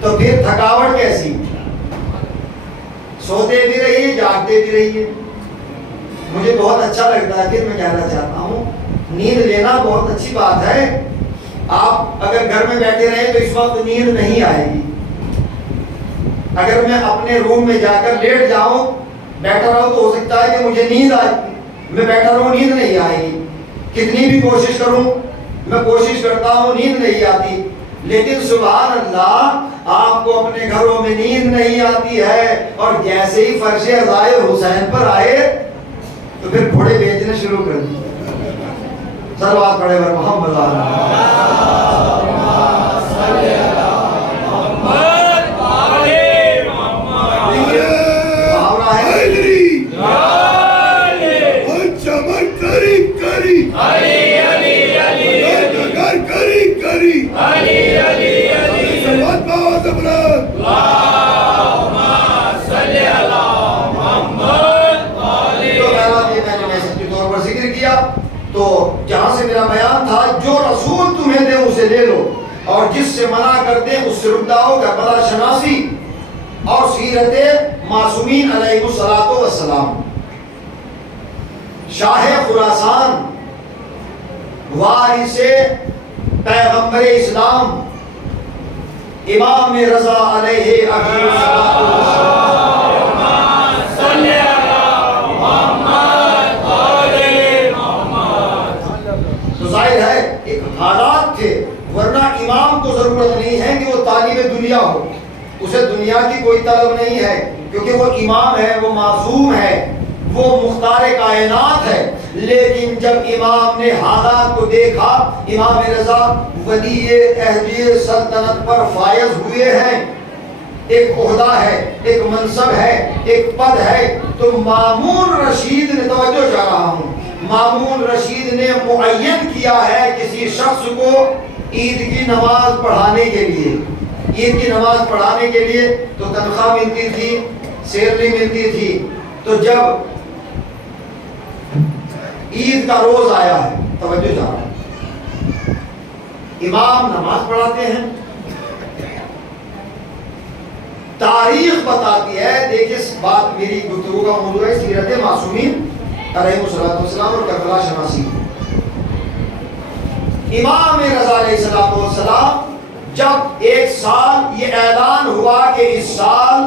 تو پھر تھکاوٹ کیسی. سوتے بھی رہیے، جاگتے بھی رہیے. مجھے بہت اچھا لگتا ہے، پھر میں کہنا چاہتا ہوں نیند لینا بہت اچھی بات ہے. آپ اگر گھر میں بیٹھے رہیں تو اس وقت نیند نہیں آئے گی. اگر میں اپنے روم میں جا کر لیٹ جاؤں، بیٹھا رہوں، تو ہو سکتا ہے کہ مجھے نیند آئے، میں بیٹھا رہوں نیند نہیں آئے گی. کتنی بھی کوشش کروں، میں کوشش کرتا ہوں نیند نہیں آتی. لیکن سبحان اللہ، آپ کو اپنے گھروں میں نیند نہیں آتی ہے اور جیسے ہی فرش رضائے حسین پر آئے تو پھر گھوڑے بیچنے شروع کر دی. صلوات پڑھے پر محمد تو جہاں سے میرا بیان تھا، جو رسول تمہیں دے اسے لے لو اور جس سے منع کر دیں اس سے رک جاؤ. کربلا شناسی اور سیرت معصومین علیہ الصلوۃ والسلام. شاہ خراسان، وارث پیغمبر اسلام، امام رضا علیہ الصلوۃ والسلام. ظاہر ہے امامات تھے، ورنہ امام کو ضرورت نہیں ہے کہ وہ طالب دنیا ہو، اسے دنیا کی کوئی طلب نہیں ہے، کیونکہ وہ امام ہے، وہ معصوم ہے، وہ مختار کائنات ہے۔ لیکن جب امام نے حالات کو دیکھا، امام رضا ولی عہد سلطنت پر فائز ہوئے ہیں، ایک عہدہ ہے، ایک منصب ہے، ایک پد ہے، تو مامون رشید نے، توجہ چاہ رہا ہوں، مامون رشید نے معین کیا ہے کسی شخص کو عید کی نماز پڑھانے کے لیے، عید کی نماز پڑھانے کے لیے تو تنخواہ ملتی تھی، سیلری ملتی تھی۔ تو جب عید کا روز آیا ہے، توجہ چاہ رہا ہوں، امام نماز پڑھاتے ہیں، تاریخ بتاتی ہے، دیکھیں اس بات میری گفتگو کا موضوع ہے سیرت معصومین علیہ السلام اور کربلا شناسی۔ امام رضا علیہ السلام جب ایک سال یہ اعلان ہوا کہ اس سال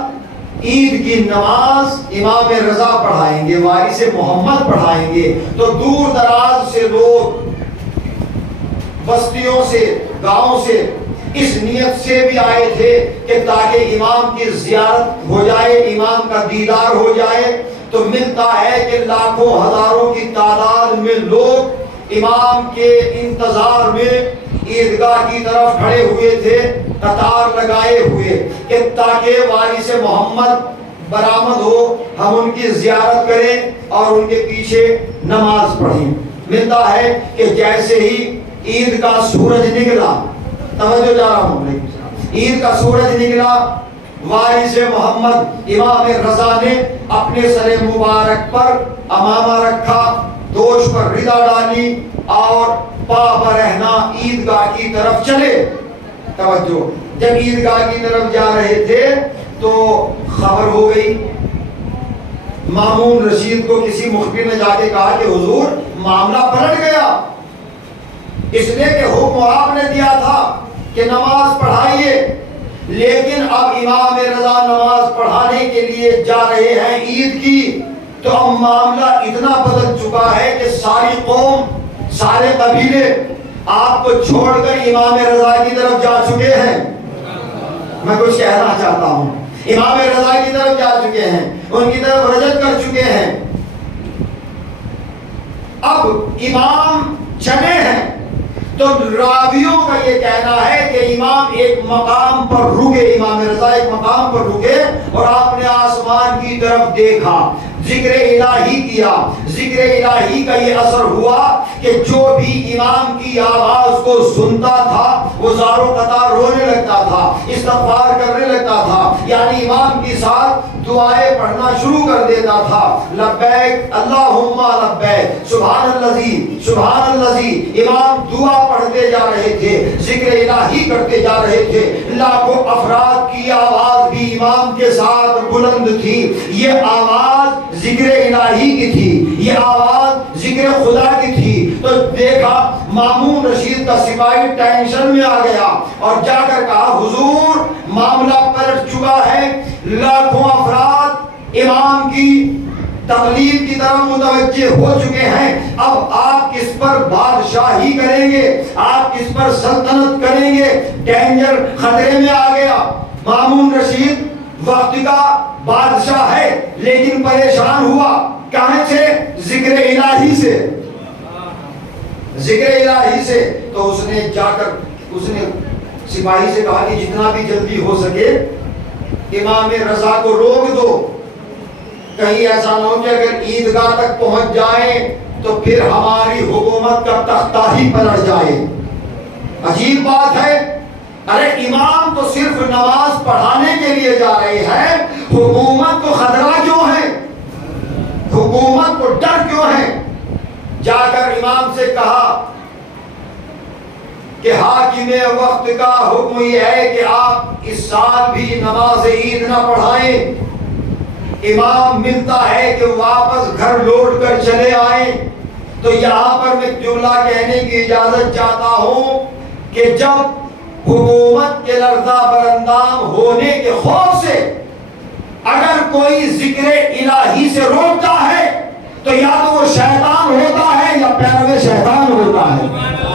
عید کی نماز امام رضا پڑھائیں گے، وارث محمد پڑھائیں گے، تو دور دراز سے لوگ، بستیوں سے، گاؤں سے اس نیت سے بھی آئے تھے کہ تاکہ امام کی زیارت ہو جائے، امام کا دیدار ہو جائے۔ تو ملتا ہے کہ لاکھوں ہزاروں کی تعداد میں لوگ امام کے انتظار میں عیدگاہ کی طرف کھڑے ہوئے تھے، قطار لگائے ہوئے، کہ تاکہ وارث محمد برآمد ہو، ہم ان کی زیارت کریں اور ان کے پیچھے نماز پڑھیں۔ ملتا ہے کہ جیسے ہی عید کا سورج نکلا، توجہ جا رہا ہوں، عید کا سورج نکلا، وارث محمد امام رضا نے اپنے سر مبارک پر امامہ رکھا، دوش پر ردا ڈالی اور پا برہنہ عیدگاہ کی طرف چلے۔ توجہ، جب عیدگاہ کی طرف جا رہے تھے تو خبر ہو گئی، مامون رشید کو کسی مخبر نے جا کے کہا کہ حضور معاملہ پلٹ گیا، اس لیے کہ حکم آپ نے دیا تھا کہ نماز پڑھائیے، لیکن اب امام رضا نماز پڑھانے کے لیے جا رہے ہیں عید کی، تو اب معاملہ اتنا بدل چکا ہے کہ ساری قوم، سارے قبیلے آپ کو چھوڑ کر امام رضا کی طرف جا چکے ہیں۔ میں کچھ کہنا چاہتا ہوں، امام رضا کی طرف جا چکے ہیں، ان کی طرف رجعت کر چکے ہیں۔ اب امام چلے ہیں تو راویوں کا یہ کہنا ہے کہ امام ایک مقام پر رکے، امام رضا ایک مقام پر رکے اور آپ نے آسمان کی طرف دیکھا، ذکر الہی کیا۔ ذکر الہی کا یہ اثر ہوا کہ جو بھی امام کی آواز کو سنتا تھا وہ زار و قطار رونے لگتا تھا، استغفار کرنے لگتا تھا، یعنی امام کے ساتھ دعائیں پڑھنا شروع کر دیتا تھا۔ لبیک اللہم لبیک، سبحان اللذی، سبحان اللذی۔ امام دعا پڑھتے جا رہے تھے، ذکر الہی کرتے جا رہے تھے، لاکھوں افراد کی آواز بھی امام کے ساتھ بلند تھی۔ یہ آواز ذکر الہی کی تھی، یہ آواز ذکر خدا کی تھی۔ تو دیکھا مامون رشید کا سپاہی ٹینشن میں آ گیا اور جا کر کہا حضور معاملہ پلٹ چکا ہے، لاکھوں افراد امام کی تقلید کی طرف متوجہ ہو چکے ہیں، اب آپ کس پر بادشاہی کریں گے، آپ کس پر سلطنت کریں گے؟ ڈینجر، خطرے میں آ گیا۔ مامون رشید وقت کا بادشاہ ہے لیکن پریشان ہوا، کہاں سے؟ ذکر الہی سے، ذکر الہی سے۔ تو اس نے جا کر اس نے سپاہی سے کہا کہ جتنا بھی جلدی ہو سکے امام رضا کو روک دو، کہیں ایسا نہ ہو کہ اگر عیدگاہ تک پہنچ جائیں تو پھر ہماری حکومت کا تختہ ہی پلٹ جائے۔ عجیب بات ہے، ارے امام تو صرف نماز پڑھانے کے لیے جا رہے ہیں، حکومت کو خطرہ کیوں ہے، حکومت کو ڈر کیوں ہے؟ جا کر امام سے کہا کہ حاکم وقت کا حکم یہ ہے کہ آپ اس سال بھی نماز عید نہ پڑھائیں۔ امام ملتا ہے کہ واپس گھر لوٹ کر چلے آئیں۔ تو یہاں پر میں جملہ کہنے کی اجازت چاہتا ہوں کہ جب حکومت کے لرزہ براندام ہونے کے خوف سے اگر کوئی ذکر الہی سے روکتا ہے تو یا تو وہ شیطان ہوتا ہے یا پیرو شیطان ہوتا ہے۔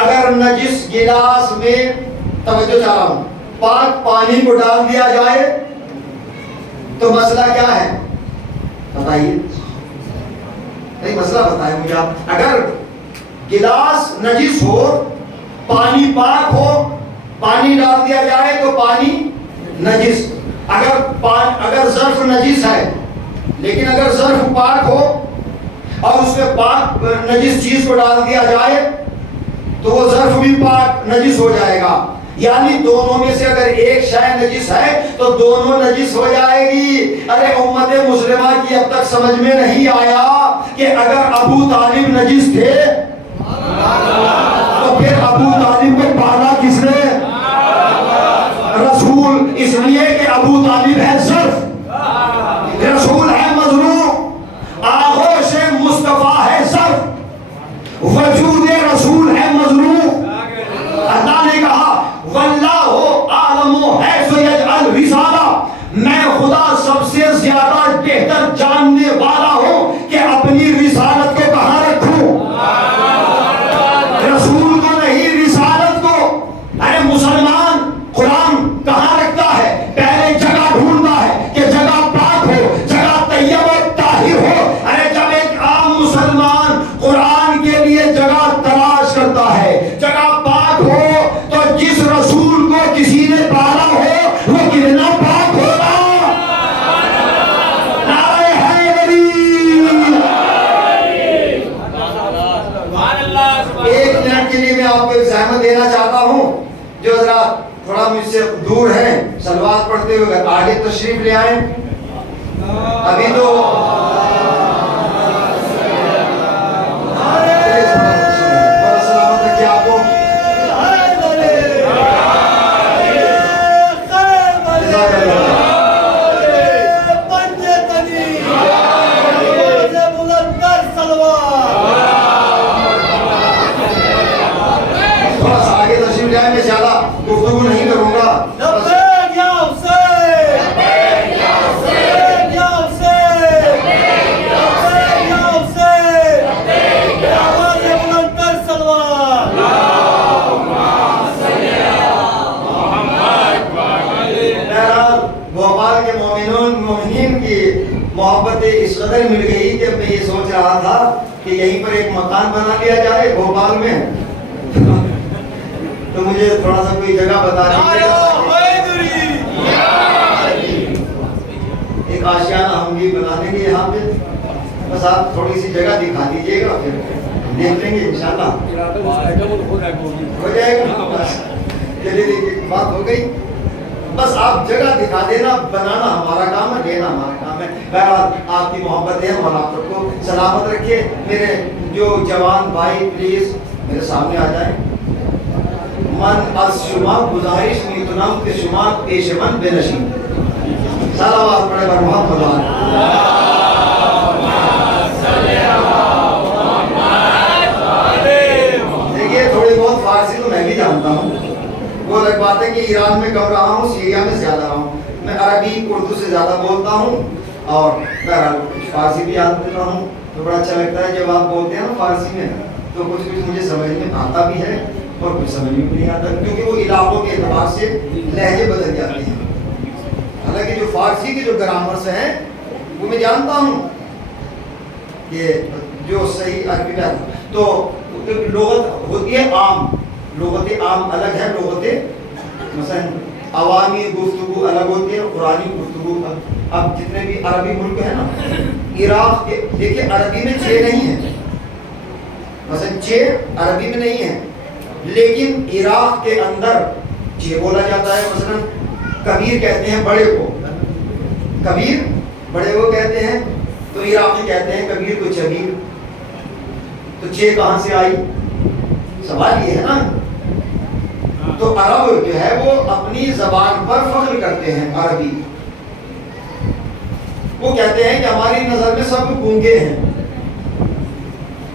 اگر نجس گلاس میں توجہ چاہ رہا ہوں پاک پانی کو ڈال دیا جائے تو مسئلہ کیا ہے بتائیے؟ نہیں مسئلہ بتائیں مجھے آپ. اگر گلاس نجس ہو پانی پاک ہو پانی ڈال دیا جائے تو پانی نجس. اگر ظرف نجس ہے لیکن اگر ظرف پاک ہو اور اس میں پاک نجس چیز کو ڈال دیا جائے تو وہ ظرف بھی پاک نجس ہو جائے گا. یعنی دونوں میں سے اگر ایک شے نجس ہے تو دونوں نجس ہو جائے گی. ارے امت مسلمہ کی اب تک سمجھ میں نہیں آیا کہ اگر ابو طالب نجس تھے تو پھر ابو طالب کو پالا کس نے؟ رسول. اس لیے کہ ابو طالب ہے ظرف, رسول ہے مظلوم, آغوش مصطفیٰ ہے ظرف, وجود رسول ہے مظلوم. اللہ نے کہا واللہ اعلم حیث یجعل رسالہ, میں خدا سب سے زیادہ بہتر جاننے والا ہوں کہ اپنی رسالت کو کہاں رکھوں. رسول کو نہیں رسالت کو. ارے مسلمان قرآن کہاں رکھتا ہے؟ پہلے جگہ ڈھونڈتا ہے کہ جگہ پاک ہو, جگہ طیب و طاہر ہو. ارے جب ایک عام مسلمان قرآن کے لیے جگہ تلاش کرتا ہے جگہ پاک ہو تو جس رسول کو کسی نے پالا ہو وہ کتنا پاک ہوگا. نعرہ حیدری. ایک منٹ کے لیے میں آپ کو ایک زحمت دینا چاہتا ہوں, جو حضرات تھوڑا مجھ سے دور ہیں صلوات پڑھتے ہوئے آگے تشریف لے آئیں. ابھی تو سلامت رکھیے آپ کو. تھوڑا سا آگے تشریف لے آئیں, میں زیادہ گفتگو نہیں کروں گا. محبت اس قدر مل گئی کہ میں یہ سوچ رہا تھا کہ یہیں پر ایک مکان بنا لیا جائے بھوپال میں. تو مجھے تھوڑا سا کوئی جگہ بتا دیجیے, ایک آشیانہ ہم بھی بنا دیں گے یہاں پہ. بس آپ تھوڑی سی جگہ دکھا دیجیے گا پھر دیکھ لیں گے انشاءاللہ ہو جائے گا. چلیے دیکھیے بات ہو گئی. بس آپ جگہ دکھا دینا, بنانا ہمارا کام ہے, دینا ہمارا کام ہے. بہرحال آپ کی محبت ہے اور آپ کو سلامت رکھے. میرے جو جوان بھائی پلیز میرے سامنے آ جائیں. من از شما گزارش میکنم که شما پیش من بنشینید. صلوات پڑھے بر محمد. دیکھیے تھوڑی بہت فارسی تو میں بھی جانتا ہوں. وہ الگ بات ہے کہ ایران میں کم رہا ہوں, سیریا میں زیادہ رہا ہوں. میں عربی اردو سے زیادہ بولتا ہوں اور بہرحال فارسی بھی یاد کرتا ہوں. تو بڑا اچھا لگتا ہے جب آپ بولتے ہیں نا فارسی میں, تو کچھ کچھ مجھے سمجھ میں آتا بھی ہے اور کچھ سمجھ میں نہیں آتا, کیونکہ وہ علاقوں کے اعتبار سے لہجے بدل جاتے ہیں. حالانکہ جو فارسی کے جو گرامرس ہیں وہ میں جانتا ہوں کہ جو صحیح عربی کا تو لغت ہوتی ہے عام, لغت عام الگ ہے, لغت مثلا عوامی گفتگو الگ ہوتی ہے, قرآنی گفتگو. اب جتنے بھی عربی ملک ہیں نا, عراق کے دیکھیے عربی میں 6 نہیں ہے, مثلا 6 عربی میں نہیں ہے, لیکن عراق کے اندر 6 بولا جاتا ہے. مثلا کبیر کہتے ہیں بڑے کو, کبیر بڑے کو کہتے ہیں, تو عراقی کہتے ہیں کبیر کو چبیر. تو 6 کہاں سے آئی؟ سوال یہ ہے نا. تو عرب جو ہے وہ اپنی زبان پر فخر کرتے ہیں. عربی وہ کہتے ہیں کہ ہماری نظر میں سب گونگے ہیں,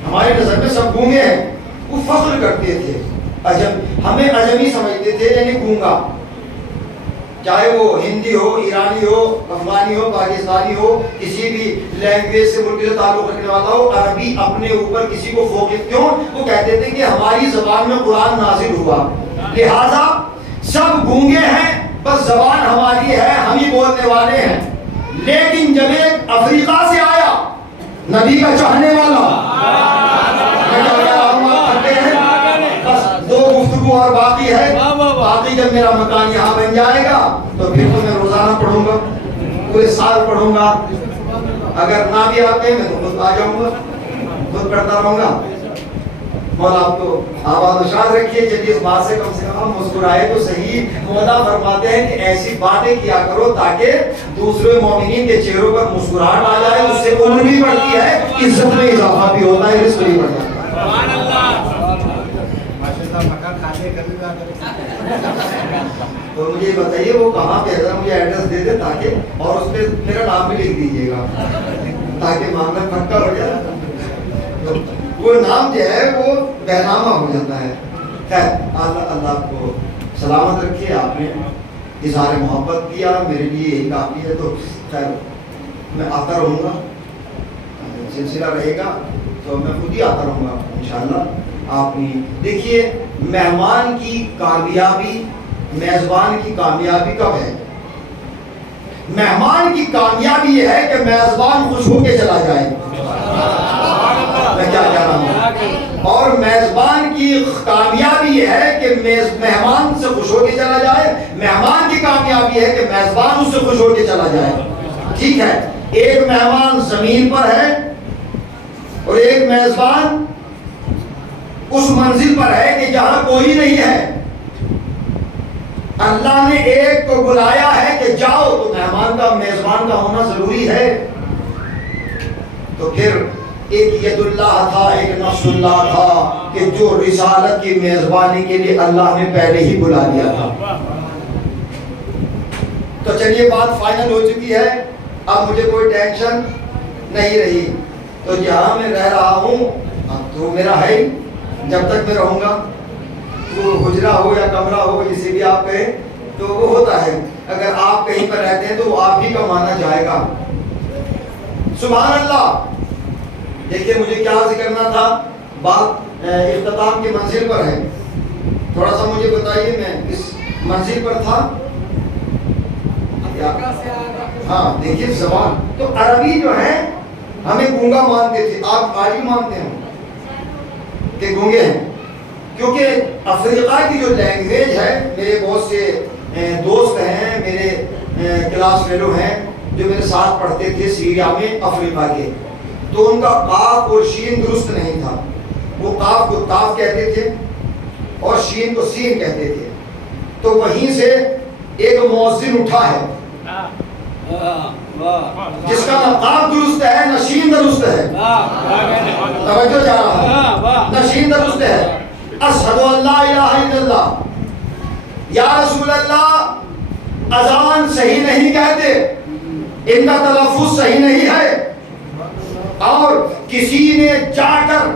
ہماری نظر میں سب گونگے ہیں. وہ فخر کرتے تھے. ہمیں عجمی سمجھتے تھے, یعنی گونگا. چاہے وہ ہندی ہو، ایرانی ہو، افغانی ہو، پاکستانی ہو، کسی بھی لینگویج سے ملک سے تعلق رکھنے والا ہو، عربی اپنے اوپر کسی کو فوقیت کیوں؟ وہ کہتے تھے کہ ہماری زبان میں قرآن نازل ہوا، لہذا سب گونگے ہیں، بس زبان ہماری ہے، ہم ہی بولنے والے ہیں۔ لیکن جب ایک افریقہ سے آیا نبی کا چاہنے والا، بس دو گفتگو اور باقی ہے، باقی جب میرا مکان یہاں بن جائے گا تو پھر تو میں روزانہ پڑھوں گا، پورے سال پڑھوں گا، اگر نہ بھی آتے میں تو خود آ جاؤں گا، خود پڑھتا رہوں گا۔ مولا آپ کو آباد و شاد رکھیے۔ چلیے اس بات سے کم مسکرائے تو صحیح۔ مولا فرماتے ہیں کہ ایسی باتیں کیا کرو تاکہ دوسرے مومنین کے چہروں پر مسکراہٹ آ جائے، اس سے عمر بھی بڑھتی ہے، عزت میں اضافہ بھی ہوتا ہے، رزق بھی بڑھتا ہے۔ سبحان اللہ۔ تو مجھے بتائیے وہ کہاں پہ ہے، مجھے ایڈریس دے دے تاکہ، اور اس پہ میرا نام بھی لکھ دیجیے گا تاکہ معاملہ پکا ہو جائے۔ وہ نام جو ہے وہ بہنامہ ہو جاتا ہے۔ خیر اللہ آپ کو سلامت رکھے۔ آپ نے اظہار محبت کیا، میرے لیے یہی کافی ہے۔ تو خیر میں آتا رہوں گا، سلسلہ رہے گا تو میں خود ہی آتا رہوں گا انشاءاللہ۔ آپ نے دیکھیے مہمان کی کامیابی، میزبان کی کامیابی کب ہے؟ مہمان کی کامیابی یہ ہے کہ میزبان خوش ہو کے چلا جائے۔ میں کیا کہہ رہا ہوں؟ اور میزبان کی کامیابی یہ ہے کہ مہمان سے خوش ہو کے چلا جائے، مہمان کی کامیابی ہے کہ میزبان اس سے خوش ہو کے چلا جائے۔ ٹھیک ہے، ایک مہمان زمین پر ہے اور ایک میزبان اس منزل پر ہے کہ جہاں کوئی نہیں ہے۔ اللہ نے ایک کو بلایا ہے کہ جاؤ، تو مہمان کا میزبان کا ہونا ضروری ہے۔ تو پھر ایک ید اللہ تھا، ایک نفس اللہ تھا کہ جو رسالت کی میزبانی کے لیے اللہ نے پہلے ہی بلا دیا تھا۔ تو چلیے بات فائنل ہو چکی ہے، اب مجھے کوئی ٹینشن نہیں رہی۔ تو جہاں میں رہ رہا ہوں اب تو میرا ہے، جب تک میں رہوں گا، وہ حجرہ ہو یا کمرہ ہو جسے بھی آپ کہیں تو وہ ہوتا ہے۔ اگر آپ کہیں پر رہتے ہیں تو وہ آپ ہی کا مانا جائے گا۔ سبحان اللہ۔ دیکھیے مجھے کیا عرض کرنا تھا، بات اختتام کی منزل پر ہے۔ تھوڑا سا مجھے بتائیے، میں اس منزل پر تھا۔ ہاں دیکھیے زبان تو عربی جو ہے ہمیں گونگا مانتے تھے، آپ آج بھی مانتے ہیں کہ گونگے ہیں، کیونکہ افریقہ کی جو لینگویج ہے، میرے بہت سے دوست ہیں، میرے کلاس فیلو ہیں جو میرے ساتھ پڑھتے تھے سیریا میں افریقہ کے، تو ان کا قاف اور شین درست نہیں تھا۔ وہ قاف کو تاف کہتے تھے اور شین کو سین کہتے تھے۔ تو وہیں سے ایک مؤذن اٹھا ہے جس کا نہ قاف درست ہے نہ شین درست ہے، توجہ جا رہا ہے، نہ شین درست ہے۔ اشہد ان لا الہ الا اللہ، یا رسول اللہ، اذان صحیح نہیں کہتے، ان کا تلفظ صحیح نہیں ہے۔ اور کسی نے جا کر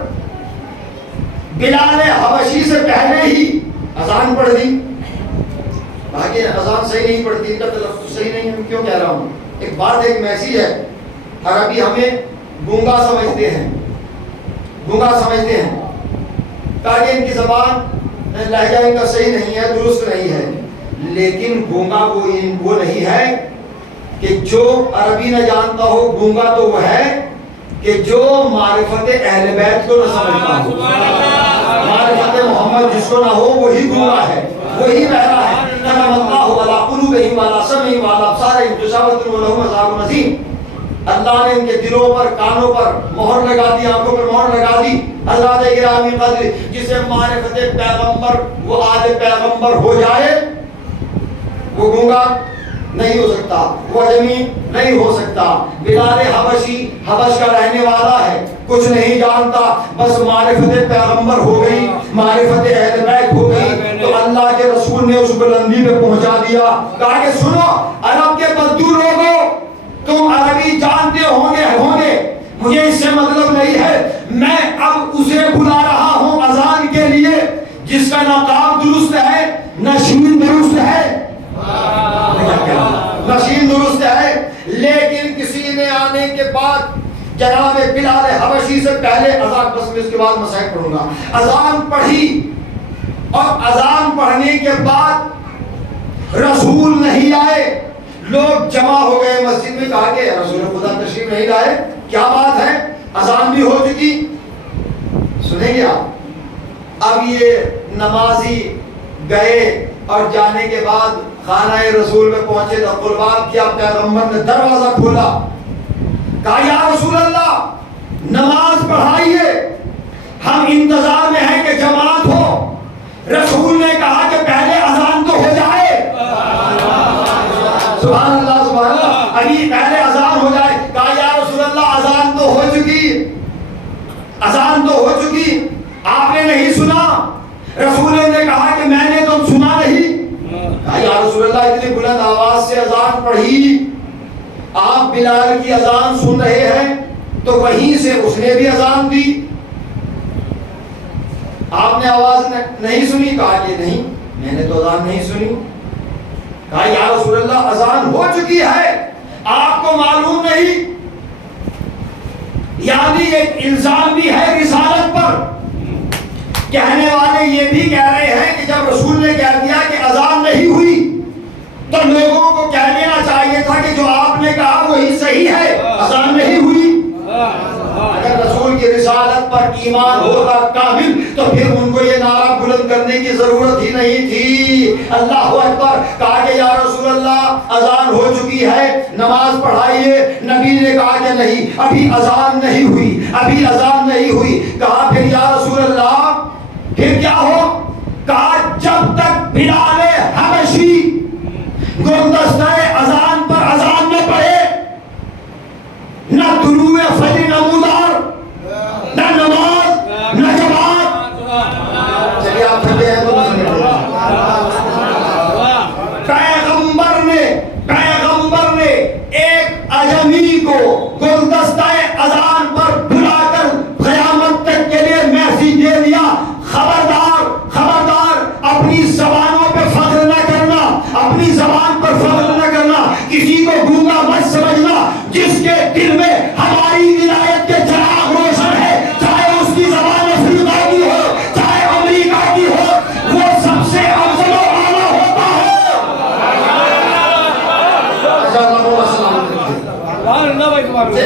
بلال حبشی سے پہلے ہی اذان پڑھ دی، باقی اذان صحیح نہیں پڑھتی، ان کا تلفظ صحیح نہیں ہے۔ میں کیوں کہہ رہا ہوں؟ ایک بات، ایک میسیج ہے۔ عربی ہمیں گونگا سمجھتے ہیں، گونگا سمجھتے ہیں، تاکہ ان کی زبان لہجہ ان کا صحیح نہیں ہے، درست نہیں ہے۔ لیکن گونگا وہ نہیں ہے کہ جو عربی نہ جانتا ہو، گونگا تو وہ ہے کہ جو معرفت اہل بیت کو نہ سمجھتا ہو، معرفت محمد جس کو نہ ہو وہی گونگا ہے، وہی بہرا ہے۔ ختم اللہ علی قلوبہم وعلی سمعہم وعلی ابصارہم غشاوۃ ولہم عذاب عظیم۔ اللہ نے ان کے دلوں پر، کانوں پر مہر لگا دی، آنکھوں پر مہر لگا دی۔ حضرات گرامی قدر، جسے معرفت پیغمبر وہ آل پیغمبر ہو جائے، وہ گونگا نہیں ہو سکتا، وہ اجمی نہیں ہو سکتا۔ بلال حبشی حبش کا رہنے والا ہے، کچھ نہیں جانتا، بس معرفت پیغمبر ہو گئی، معرفت اہل بیت ہو گئی، تو اللہ کے رسول نے اس بلندی پہ پہنچا دیا۔ کہا کہ سنو عرب کے بدو لوگوں، تم عربی جانتے ہوں گے، مجھے اس سے مطلب نہیں ہے، میں اب اسے بلا رہا ہوں اذان کے لیے جس کا نہ قاف درست ہے نہ شین درست ہے۔ جانے کے بعد جناب بلال حبشی سے پہلے اذان، بس میں اس کے بعد مسائل پڑھوں گا، اذان پڑھی اور اذان پڑھنے کے بعد رسول نہیں آئے، لوگ جمع ہو گئے مسجد میں، کہا کہ رسول خدا تشریف نہیں لائے، کیا بات ہے، اذان بھی ہو چکی۔ سنیں گے آپ، اب یہ نمازی گئے اور جانے کے بعد خانہ رسول میں پہنچے تو قربان کیا، پیغمبر نے دروازہ کھولا، کہا یا رسول اللہ نماز پڑھائیے، ہم انتظار میں ہیں کہ جماعت ہو۔ رسول نے کہا کہ پہلے اذان تو ہو جائے، سبحان اللہ سبحان اللہ، ابھی پہلے اذان ہو جائے۔ کہا یا رسول اللہ اذان تو ہو چکی، اذان تو ہو چکی، آپ نے نہیں سنا؟ رسول نے کہا کہ میں نے تو سنا نہیں۔ کہا یا رسول اللہ اتنی بلند آواز سے اذان پڑھی، آپ بلال کی اذان سن رہے ہیں تو وہیں سے اس نے بھی اذان دی، آپ نے آواز نہیں سنی؟ کہا کہ نہیں، میں نے تو اذان نہیں سنی۔ کہا یا رسول اللہ اذان ہو چکی ہے، آپ کو معلوم نہیں؟ یعنی ایک الزام بھی ہے رسالت پر۔ کہنے والے یہ بھی کہہ رہے ہیں کہ جب رسول نے کہہ دیا کہ اذان نہیں ہوئی تو لوگوں کو کہہ دینا چاہیے تھا کہ جو آپ نے کہا وہی صحیح ہے، اذان نہیں ہوئی۔ اگر رسول کی رسالت پر ایمان ہوتا کامل تو پھر ان کو یہ نعرہ بلند کرنے کی ضرورت ہی نہیں تھی، اللہ اکبر۔ کہا کہ یا رسول اللہ اذان ہو چکی ہے، نماز پڑھائیے۔ نبی نے کہا کہ نہیں، ابھی اذان نہیں ہوئی، ابھی اذان نہیں ہوئی۔ کہا پھر یا رسول اللہ پھر کیا ہو؟ کہا جب تک بلال حبشی گلدستہ اذان پر اذان نہ پڑھے، نہ طلوع فجر نمودار، نہ نماز، نہ جماعت۔ چلیے آپ کھڑے ہیں تو پیغمبر نے ایک عجمی کو گلدستہ اذان پر بلا کر قیامت تک کے لیے میسج دے دیا، خبردار خبردار، اپنی زبانوں پہ فخر نہ کرنا، اپنی زبان پر فخر نہ کرنا، کسی کو گونگا مت سمجھنا، جس کے دل میں ہماری ولایت کے چراغ روشن ہے، چاہے اس کی زبان افریقہ کی ہو، چاہے امریکہ کی ہو، وہ سب سے افضل و اعلیٰ ہوتا ہے۔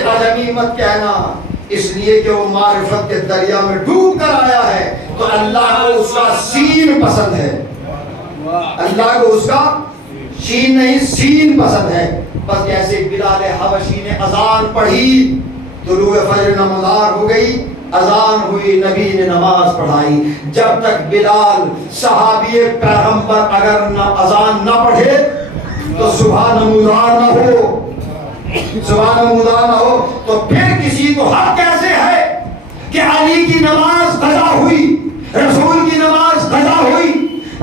عجمی مت کہنا، اس لیے کہ وہ معرفت کے دریا میں ڈوب کر آیا ہے تو اللہ کو اس کا سین پسند ہے، اللہ کو اس کا شین نہیں سین پسند ہے۔ بس جیسے بلال حبشی نے اذان پڑھی، طلوع فجر نمودار ہو گئی، اذان ہوئی، نبی نے نماز پڑھائی۔ جب تک بلال صحابی پیغمبر اگر اذان نہ پڑھے تو صبح نمودار نہ ہو، صبح نمودار نہ ہو تو پھر کسی کو حق کیسے ہے کہ علی کی نماز قضا ہوئی، رسول کی نماز قضا ہوئی،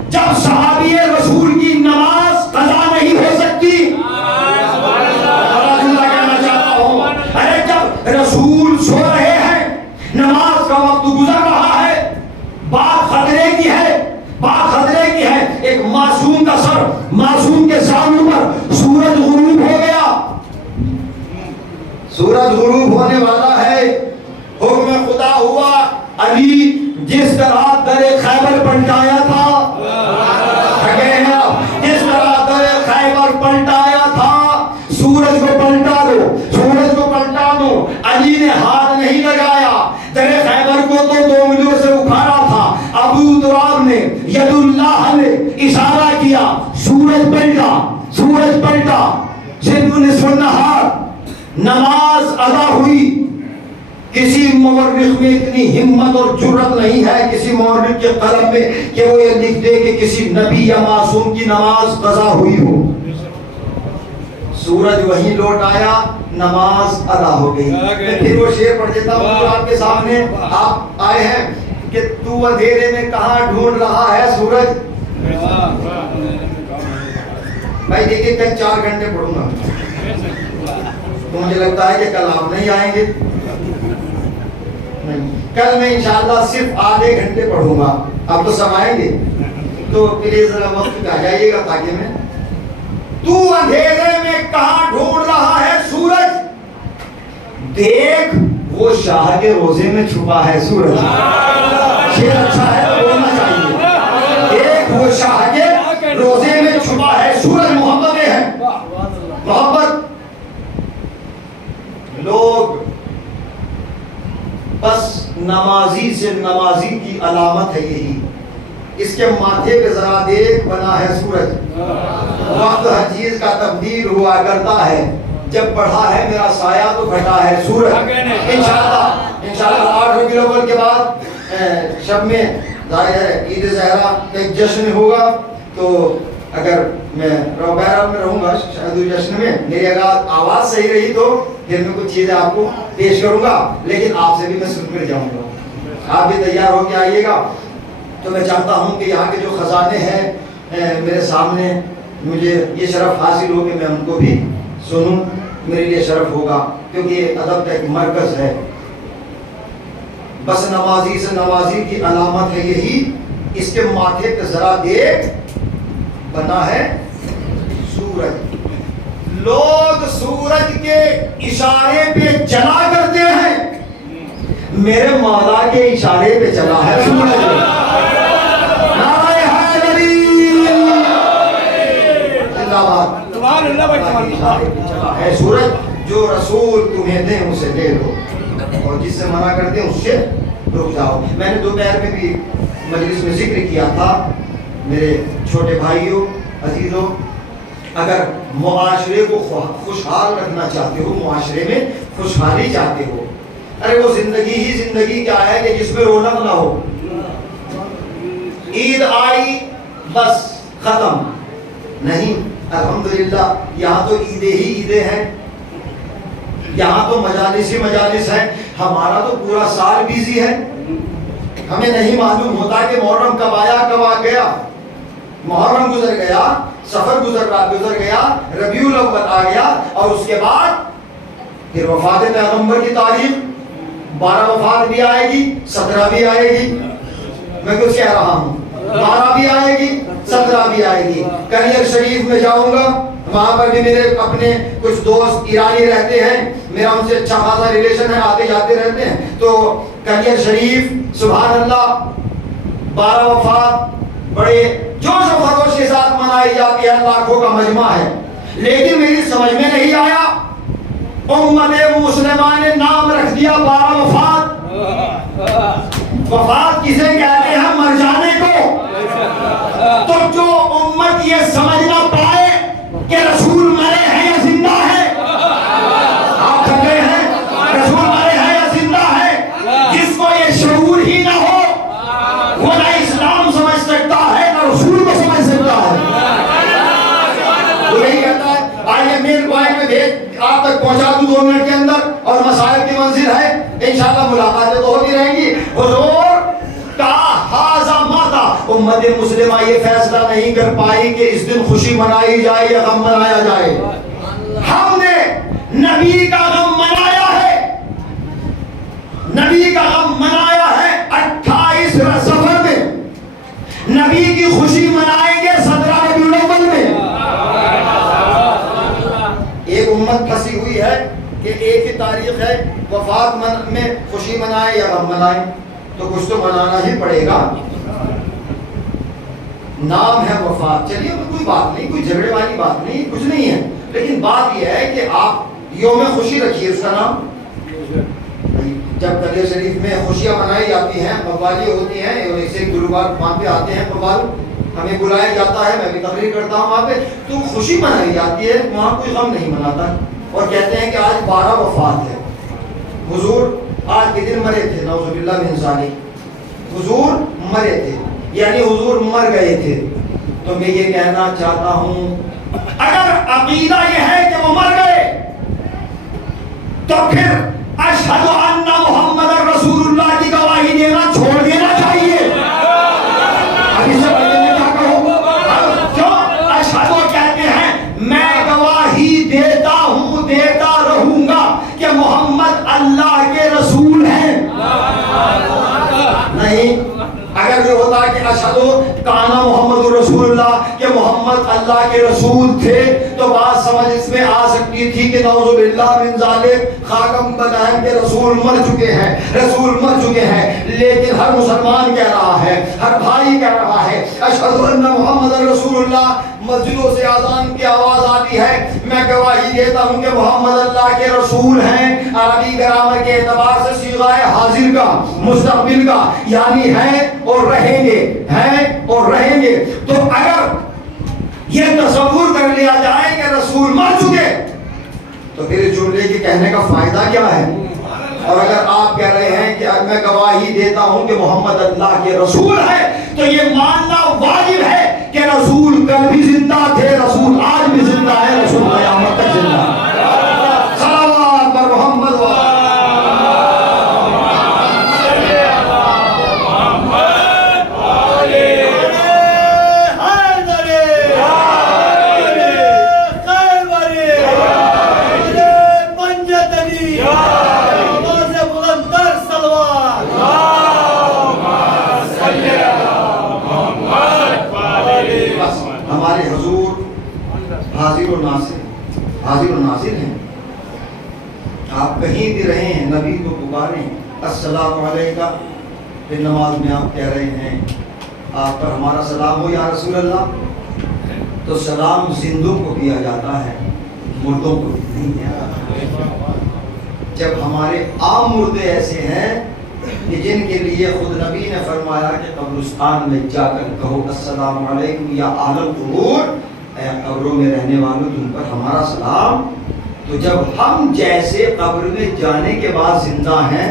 جب صحابی رسول کی نماز قضا نہیں ہو سکتی؟ ارے جب رسول سو رہے ہیں، نماز کا وقت گزر رہا ہے، بات خطرے کی ہے، بات خطرے کی ہے، ایک معصوم کا سر، معصوم کے سامنے پر سورج غروب ہو گیا، سورج غروب ہونے والا ہے، حکم خدا ہوا، علی جس طرح در خیبر پلٹایا تھا، جس طرح در خیبر پلٹایا تھا، سورج کو پلٹا دو، سورج کو پلٹا دو۔ علی نے ہاتھ نہیں لگایا، در خیبر کو تو 2 انگلیوں سے اکھاڑا تھا، ابو تراب نے، ید اللہ نے اشارہ کیا، سورج پلٹا، سورج پلٹا، صرف نصف النہار، نماز ادا ہوئی۔ کسی مورخ میں اتنی ہمت اور جرت نہیں ہے کسی مورخ کے قلم میں کہ وہ یہ لکھ دے کہ کسی نبی یا معصوم کی نماز قضا ہوئی ہو۔ سورج وہیں لوٹ آیا، نماز ادا ہو گئی۔ میں پھر وہ شعر پڑھ دیتا ہوں جو آپ کے سامنے آپ آئے ہیں کہ تو اندھیرے میں کہاں ڈھونڈ رہا ہے سورج۔ بھائی دیکھیں کل 4 گھنٹے پڑھوں گا، مجھے لگتا ہے کہ کل آپ نہیں آئیں گے، کل میں انشاءاللہ صرف آدھے گھنٹے پڑھوں گا، آپ تو سب آئیں گے تو پلیز ذرا وقت پہ آ جائیے گا تاکہ میں تو اندھیرے میں کہاں ڈھونڈ رہا ہے سورج، دیکھ وہ شاہ کے روزے میں چھپا ہے سورج. شعر اچھا ہے تو بولنا چاہیے. دیکھ وہ شاہ کے روزے میں چھپا ہے سورج. محبت ہے, محبت. لوگ بس نمازی سے نمازی کی علامت ہے یہی, اس کے ماتھے پہ ذرا دیکھ بنا ہے سورج. وقت ہر چیز کا تبدیل ہوا کرتا ہے, جب بڑھا ہے میرا سایہ تو گھٹا ہے سورج. انشاءاللہ 8 ربیع الاول کے بعد شب میں ظاہر ہے عید زہرا ایک جشن ہوگا, تو اگر میں بہرحال میں رہوں گا شاید اس جشن میں, میری اگر آواز صحیح رہی تو پھر میں کچھ چیزیں آپ کو پیش کروں گا, لیکن آپ سے بھی میں سن کر جاؤں گا. آپ بھی تیار ہو کے آئیے گا. تو میں چاہتا ہوں کہ یہاں کے جو خزانے ہیں میرے سامنے, مجھے یہ شرف حاصل ہو کہ میں ان کو بھی سنوں. میرے لیے شرف ہوگا کیونکہ یہ ادب کا ایک مرکز ہے. بس نوازی سے نوازی کی علامت ہے یہی, اس کے ماتھے پہ ذرا دیکھ بنا ہے سورج. لوگ سورج کے اشارے پہ چلا کرتے ہیں, میرے مولا کے اشارے پہ چلا ہے سورج. نعرہ حیدری زندہ باد. چلا ہے سورج. جو رسول تمہیں دیں اسے لے لو, اور جس سے منع کرتے ہیں اس سے رک جاؤ. میں نے دوپہر میں بھی مجلس میں ذکر کیا تھا, میرے چھوٹے بھائیوں عزیزوں, اگر معاشرے کو خوشحال رکھنا چاہتے ہو, معاشرے میں خوشحالی چاہتے ہو, ارے وہ زندگی ہی زندگی کیا ہے کہ جس میں رونق نہ ہو. عید آئی بس ختم نہیں. الحمدللہ یہاں تو عیدیں ہی عیدیں ہیں, یہاں تو مجالس ہی مجالس ہیں. ہمارا تو پورا سال بیزی ہے, ہمیں نہیں معلوم ہوتا کہ محرم کب آیا کب آ گیا. محرم گزر گیا, سفر گزر گیا, ربیع الاول آ گیا, اور اس کے بعد پھر وفات پیغمبر کی تاریخ 12 وفات بھی آئے گی, 17 بھی آئے گی. میں کچھ کہہ رہا ہوں, 12 بھی آئے گی, 17 بھی آئے گی. کلیئر شریف میں جاؤں گا, وہاں پر بھی میرے اپنے کچھ دوست ایرانی رہتے ہیں, میرا ان سے اچھا خاصا ریلیشن ہے, آتے جاتے رہتے ہیں. تو کلیئر شریف سبحان اللہ 12 وفات بڑے جوش و خروش کے ساتھ منائی جاتی ہے, لاکھوں کا مجمع ہے. لیکن میری سمجھ میں نہیں آیا, امت مسلمہ نے نام رکھ دیا 12 وفات. وفات کسے کہتے ہیں؟ مر جانے کو. تو جو امت یہ سمجھ نہ پائے کہ رسول مرے ہیں یا زندہ ہے, آپ تھکے ہیں, رسول مرے ہیں یا زندہ ہے, جس کو یہ شعور ہی نہ ہو وہ نہ اسلام سمجھ سکتا ہے نہ رسول کو سمجھ سکتا ہے. وہ یہی کہتا ہے آئیے میل پوائنٹ میں بھیج آپ تک پہنچا دوں 2 منٹ کے اندر, اور مسائل کی منزل ہے انشاءاللہ ملاقاتیں تو ہوتی رہیں گی. حضور کا حاضہ ماتا, امت مسلمہ یہ فیصلہ نہیں کر پائی کہ اس دن خوشی منائی جائے یا غم منایا جائے. ہم نے نبی کا غم منایا ہے, نبی کا غم منایا ہے 28 سفر میں, نبی کی خوشی منائیں گے 17 ربیع الاول میں. ایک امت پھنسی ہوئی ہے کہ ایک ہی تاریخ ہے, وفات میں خوشی منائے یا غم منائے, تو کچھ تو منانا ہی پڑے گا. نام ہے وفات, چلیے کوئی بات نہیں, کوئی جھگڑے والی بات نہیں, کچھ نہیں ہے, لیکن بات یہ ہے کہ آپ یوم خوشی رکھیے اس کا نام. جب کلیئر شریف میں خوشیاں منائی جاتی ہیں, قوالی ہوتی ہیں, ایسے گلوبار وہاں پہ آتے ہیں, قوال ہمیں بلایا جاتا ہے, میں بھی تقریر کرتا ہوں وہاں پہ, تو خوشی منائی جاتی ہے, وہاں کوئی غم نہیں مناتا. اور کہتے ہیں کہ آج 12 وفات ہے. حضور آج کے دن مرے تھے, نعوذ باللہ من ذالک, حضور مرے تھے, یعنی حضور مر گئے تھے. تو میں یہ کہنا چاہتا ہوں, اگر عقیدہ یہ ہے کہ وہ مر گئے, تو پھر اشہد ان محمد رسول اللہ کی گواہی دینا چھوڑ دینا چاہیے. ابھی سے پہلے میں کیا کہوں, کیوں اشہد کہتے ہیں, میں گواہی دیتا ہوں, دیتا رہوں گا کہ محمد اللہ کے رسول ہیں. نہیں, اگر یہ ہوتا کہ اشہد کانا محمد رسول اللہ, کہ محمد اللہ کے رسول تھے تو بات سمجھ اس میں آ سکتی تھی کہ نعوذ باللہ من ذالک خاکم بدہن کے رسول مر چکے ہیں، لیکن ہر مسلمان کہہ رہا ہے، ہر بھائی کہہ رہا ہے اشہد ان محمد رسول اللہ۔ مسجدوں سے اذان کی آواز آتی ہے، میں گواہی دیتا ہوں کہ محمد اللہ کے رسول ہیں۔ عربی گرامر کے اعتبار سے صیغہ حاضر کا، مستقبل کا، یعنی ہیں اور رہیں گے، تو اگر یہ تصور کر لیا جائے کہ رسول مر چکے تو پھر اس جملے کے کہنے کا فائدہ کیا ہے؟ اور اگر آپ کہہ رہے ہیں کہ میں گواہی دیتا ہوں کہ محمد اللہ کے رسول ہے تو یہ ماننا واجب ہے کہ رسول کل بھی زندہ تھے، رسول آج بھی زندہ ہے، رسول قیامت تک زندہ ہے۔ صلوات بر محمد و ہمارے حضور حاضر و ناصر ہیں۔ آپ کہیں بھی رہے ہیں، نبی کو پکاریں السلام علیکہ، پھر نماز میں آپ کہہ رہے ہیں آپ پر ہمارا سلام ہو یا رسول اللہ، تو سلام زندوں کو کیا جاتا ہے، مردوں کو نہیں کیا جاتا۔ جب ہمارے عام مردے ایسے ہیں کہ جن کے لیے خود نبی نے فرمایا کہ قبرستان میں جا کر کہو السلام علیکم یا اہل القبور، اے قبروں میں رہنے والوں تم پر ہمارا سلام، تو جب ہم جیسے قبر میں جانے کے بعد زندہ ہیں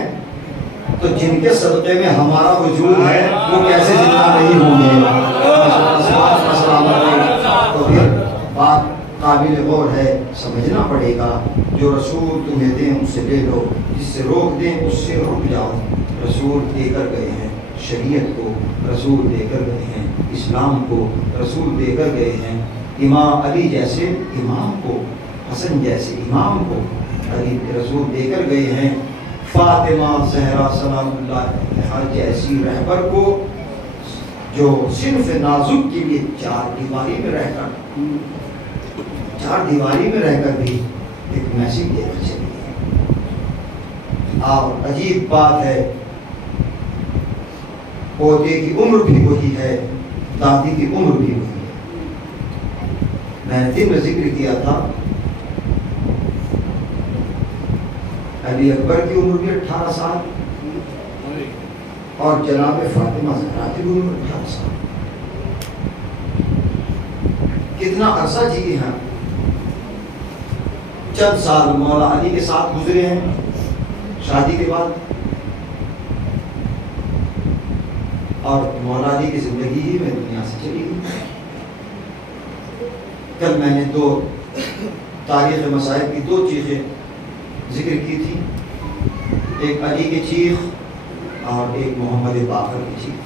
تو جن کے صدقے میں ہمارا وجود ہے وہ کیسے زندہ نہیں ہوں گے؟ تو پھر بات قابل غور ہے، سمجھنا پڑے گا، جو رسول تمہیں دیں ان سے لے لو، جس سے روک دیں اس سے رک جاؤ۔ رسول دے کر گئے ہیں شریعت کو، رسول دے کر گئے ہیں اسلام کو، رسول دے کر گئے ہیں امام علی جیسے امام کو، حسن جیسے امام کو علی رسول دے کر گئے ہیں، فاطمہ زہرا سلام اللہ علیہا جیسی رہبر کو، جو صنف نازک کے لیے چار دیواری میں رہ کر بھی ایک میسیج دے کر چلی ہے۔ اور عجیب بات ہے، پوتے کی عمر بھی وہی ہے، دادی کی عمر بھی وہی ہے۔ میں نے دن میں ذکر کیا تھا علی اکبر کی عمر بھی 18 سال اور جناب فاطمہ زہرا کی عمر 18 سال۔ کتنا عرصہ جیے ہیں، چند سال مولا علی کے ساتھ گزرے ہیں شادی کے بعد، اور مولا علی کی زندگی ہی میں دنیا سے چلی گئی۔ کل میں نے دو تاریخ مصائب کی دو چیزیں ذکر کی تھی، ایک علی کی چیخ اور ایک محمد باقر کی چیخ۔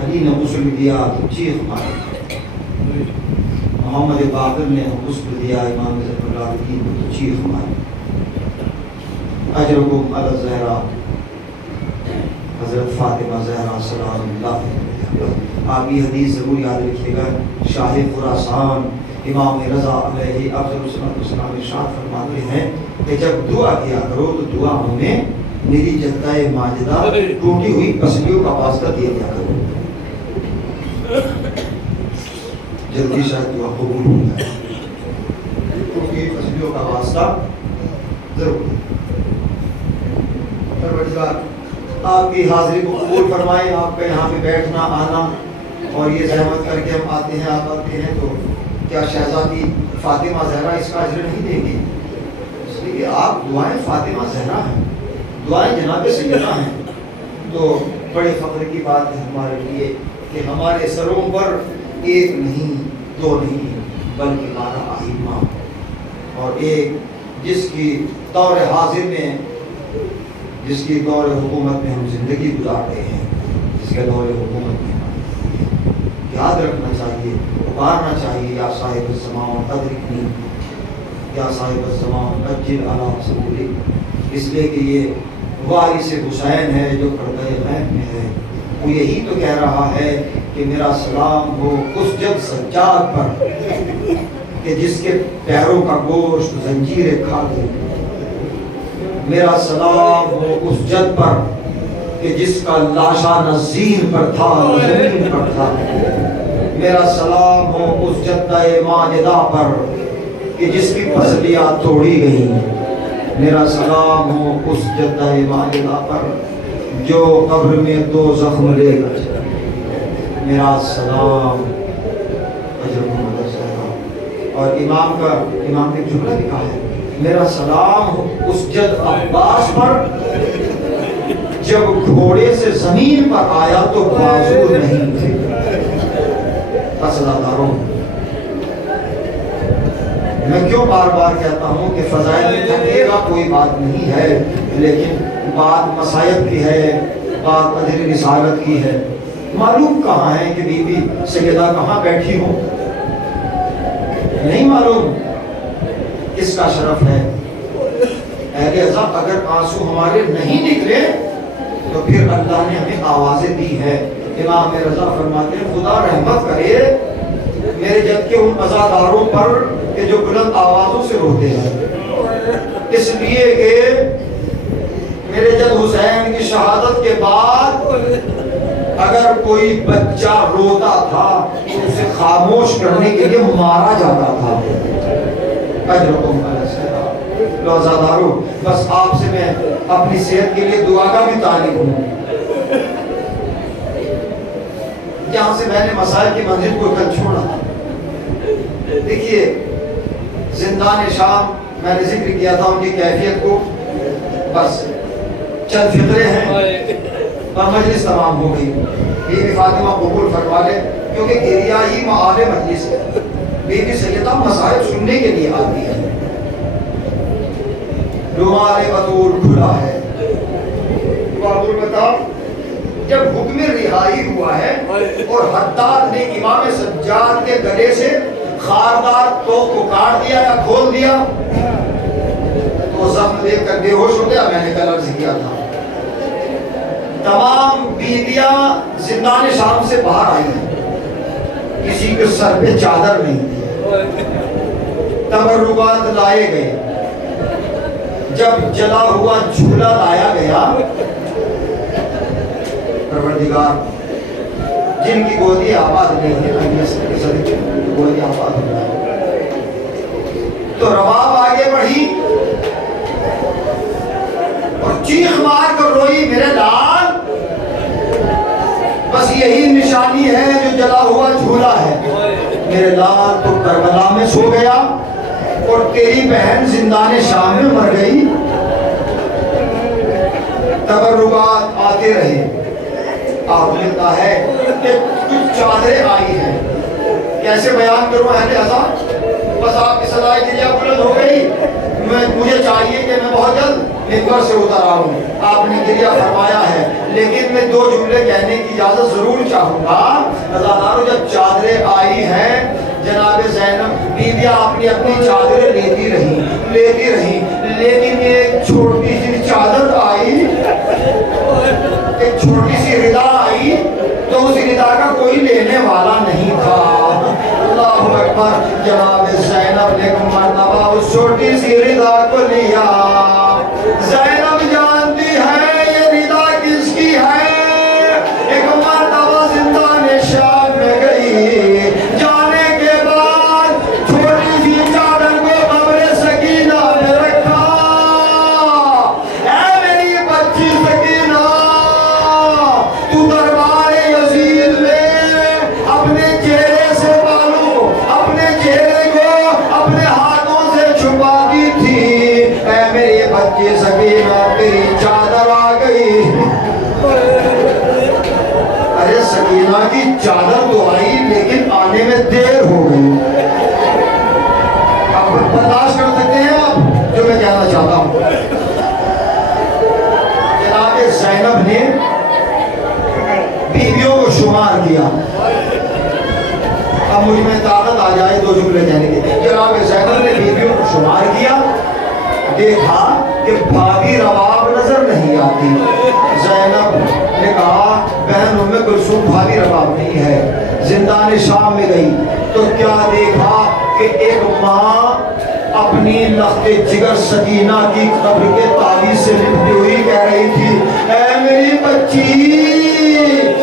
علی نے غسل دیا تو چیخ ماری، محمد باقر نے غسل دیا امام ظفر العابدین کو تو چیخ ماری۔ اجرکم علی الزہرا، حضرت فاطمہ زہرا سلام اللہ علیہ۔ آپ یہ حدیث ضرور یاد رکھیے گا، شاہ خراسان امام رضا علیہ افضل الصلاۃ والسلام ارشاد فرماتے ہیں کہ جب دعا کیا کرو تو دعاؤں میں میری جدہ ماجدہ ٹوٹی ہوئی پسلیوں کا واسطہ دیا کیا کرو، جلدی شاید دعا قبول ہو جائے۔ ٹوٹی ہوئی پسلیوں کا واسطہ ضرور۔ پروردگار آپ کی حاضری کو قبول فرمائے، آپ کا یہاں پہ بیٹھنا آنا اور یہ زحمت کر کے ہم آتے ہیں، آپ آتے ہیں، تو کیا شہزادی فاطمہ زہرا اس کا اجر نہیں دیں گی؟ اس لیے آپ دعائیں فاطمہ زہرا ہیں، دعائیں جناب سیدہ ہیں، تو بڑے فخر کی بات ہے ہمارے لیے کہ ہمارے سروں پر ایک نہیں دو نہیں بلکہ 12 ائمہ، اور ایک جس کی دور حاضر میں، جس کی دور حکومت میں ہم زندگی گزار رہے ہیں، جس کے دور حکومت میں یاد رکھنا چاہیے، پکارنا چاہیے، یا صاحب الزمان ادرکنی، یا صاحب الزمان اجل علی سبولی، اس لیے کہ یہ وارث حسین ہے جو پردہ غیب میں ہے۔ وہ یہی تو کہہ رہا ہے کہ کہ میرا سلام ہو اس جد سجاد پر کہ جس کے پیروں کا گوشت زنجیریں کھاتے، میرا سلام ہو اس جد پر کہ جس کا لاشا نزین پر تھا، زمین پر تھا، میرا سلام ہو اس جدہ ماجدہ پر کہ جس کی پسلیاں توڑی گئیں، میرا سلام ہو اس جدہ ماجدہ پر جو قبر میں 2 زخم لے گا، میرا سلام اجر محمد صاحب۔ اور امام نے جملہ لکھا ہے، میرا سلام ہو اس جد عباس پر جب گھوڑے سے زمین پر آیا تو بازو نہیں تھے۔ عزاداروں، میں کیوں بار بار کہتا ہوں کہ فضائل میں تھکے گا کوئی بات نہیں ہے، لیکن بات مسائب کی ہے، بات اجر رسالت کی ہے۔ معلوم کہاں ہے کہ بی بی سیدہ کہاں بیٹھی ہو؟ نہیں معلوم کس کا شرف ہے۔ اہل عزا، اگر آنسو ہمارے نہیں نکلے تو پھر اللہ نے ہمیں آوازیں دی ہے۔ امام رضا فرماتے ہیں خدا رحمت کرے میرے جد کے ان عزاداروں پر کہ جو بلند آوازوں سے روتے ہیں، اس لیے کہ میرے جد حسین کی شہادت کے بعد اگر کوئی بچہ روتا تھا تو اسے خاموش کرنے کے لیے مارا جاتا تھا۔ اجرکم علی السلام۔ لو عزاداروں، بس آپ سے میں اپنی صحت کے لیے دعا کا بھی طالب ہوں۔ جہاں سے میں نے مسائل کی منزل کو کل چھوڑا تھا، دیکھیے زندان شام میں نے ذکر کیا تھا ان کی کیفیت کو، بس چند فقرے ہیں اور مجلس تمام ہو گئی۔ بی بی فاطمہ قبول فرما لے کیونکہ گریا ہی معال مجلس ہے۔ بی بی سیدہ مسائل سننے کے لیے آتی ہے۔ رومال بطول کھلا ہے، بابول بتاؤ جب حکم رہائی ہوا ہے اور حداد نے امام سجاد کے گلے سے خاردار توق کو کاٹ دیا یا کھول دیا تو زخم دیکھ کر بے ہوش ہو گیا۔ میں نے کل عرض کیا تھا تمام بیویاں زندان شام سے باہر آئی ہیں، کسی کے سر پہ چادر نہیں تھی، تبرکات لائے گئے۔ جب جلا ہوا جھولا لایا گیا، پروردگار جن کی گودی آباد نہیں ہے گودی آباد ہو جائے، تو رباب آگے بڑھی اور چیخ مار کر روئی میرے لال، بس یہی نشانی ہے جو جلا ہوا جھولا ہے۔ میرے لال تو کربلا میں سو گیا اور تیری بہن زندان شام میں مر گئی۔ تبرکات آتے رہے۔ آپ نے کہا ہے کہ کچھ چادریں آئی ہیں، کیسے بیان کروں اہل عزا؟ بس آپ کی صدائے گریہ بلند ہو گئی، مجھے چاہیے کہ میں بہت جلد ممبر سے اتر آؤں۔ آپ نے گریہ فرمایا ہے، لیکن میں 2 جملے کہنے کی اجازت ضرور چاہوں گا۔ عزاداروں، جب چادریں آئی ہیں جناب زینب بیویاں اپنی چادریں لیتی رہی، لیکن ایک چھوٹی سی چادر آئی، ایک چھوٹی سی ردا آئی تو اس ردا کا کوئی لینے والا نہیں تھا۔ اللہ اکبر۔ جناب زینب نے مرتبہ اس چھوٹی سی ردا کو لیا۔ زینب جانتی ہے یہ ردا کس کی ہے۔ ایک مرتبہ زندان شام میں گئی، جانے کے بعد چھوٹی سی چادر کو قبر سکینہ میں رکھا۔ اے میری بچی سکینہ، تو دربار یزید میں اپنے چہرے سے بالوں، اپنے چہرے کو اپنے ہاتھوں سے چھپاتی تھی۔ اے میری بچی سکینہ، تیری چادر آ گئی۔ ارے سکینہ کی چادر تو آئی لیکن آنے میں دیر ہو گئی۔ اب برداشت کر سکتے ہیں آپ جو میں کہنا چاہتا ہوں؟ جناب زینب نے بیویوں کو شمار کیا۔ اب مجھ میں طاقت آ جائے 2 جملے کہنے کے۔ جناب زینب نے بیویوں کو شمار کیا، دیکھا کہ بھابھی رباب نظر نہیں آتی۔ زینب نے کہا بہن ام کلثوم بھابی رباب نہیں ہے، زندان شام میں گئی تو کیا دیکھا کہ ایک ماں اپنی لخت جگر سکینہ کی قبر کے تعویذ سے لپٹی ہوئی کہہ رہی تھی اے میری بچی،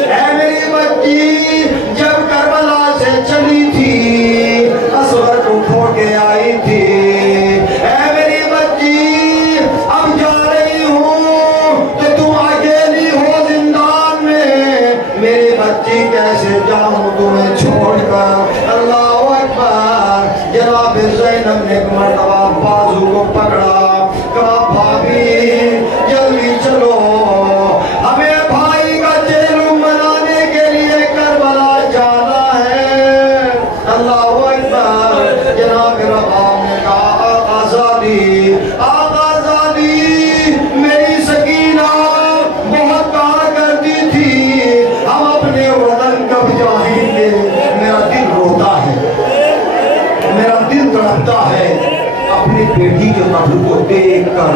اے میری بچی، جب کربلا سے چلی تھی اصغر کو کھو کے آئی تھی، اے میری بچی اب جا رہی ہوں تو تم اکیلی ہو زندان میں، میری بچی کیسے جاؤں تمہیں چھوڑ کر؟ اللہ اکبر۔ جناب زینب نے ایک مرتبہ بازو کو پکڑا، کہا بھابی جلدی چلو، ہمیں بھائی کا چہلم منانے کے لیے کربلا جانا ہے۔ اللہ اکبر۔ جناب رباب نے کہا آقا زادی، آقا زادی، میری سکینہ بہت کہا کرتی تھی ہم اپنے وطن کب جائیں گے، میرا دل روتا ہے، میرا دل تڑپتا ہے اپنی بیٹی کے قبر کو دیکھ کر۔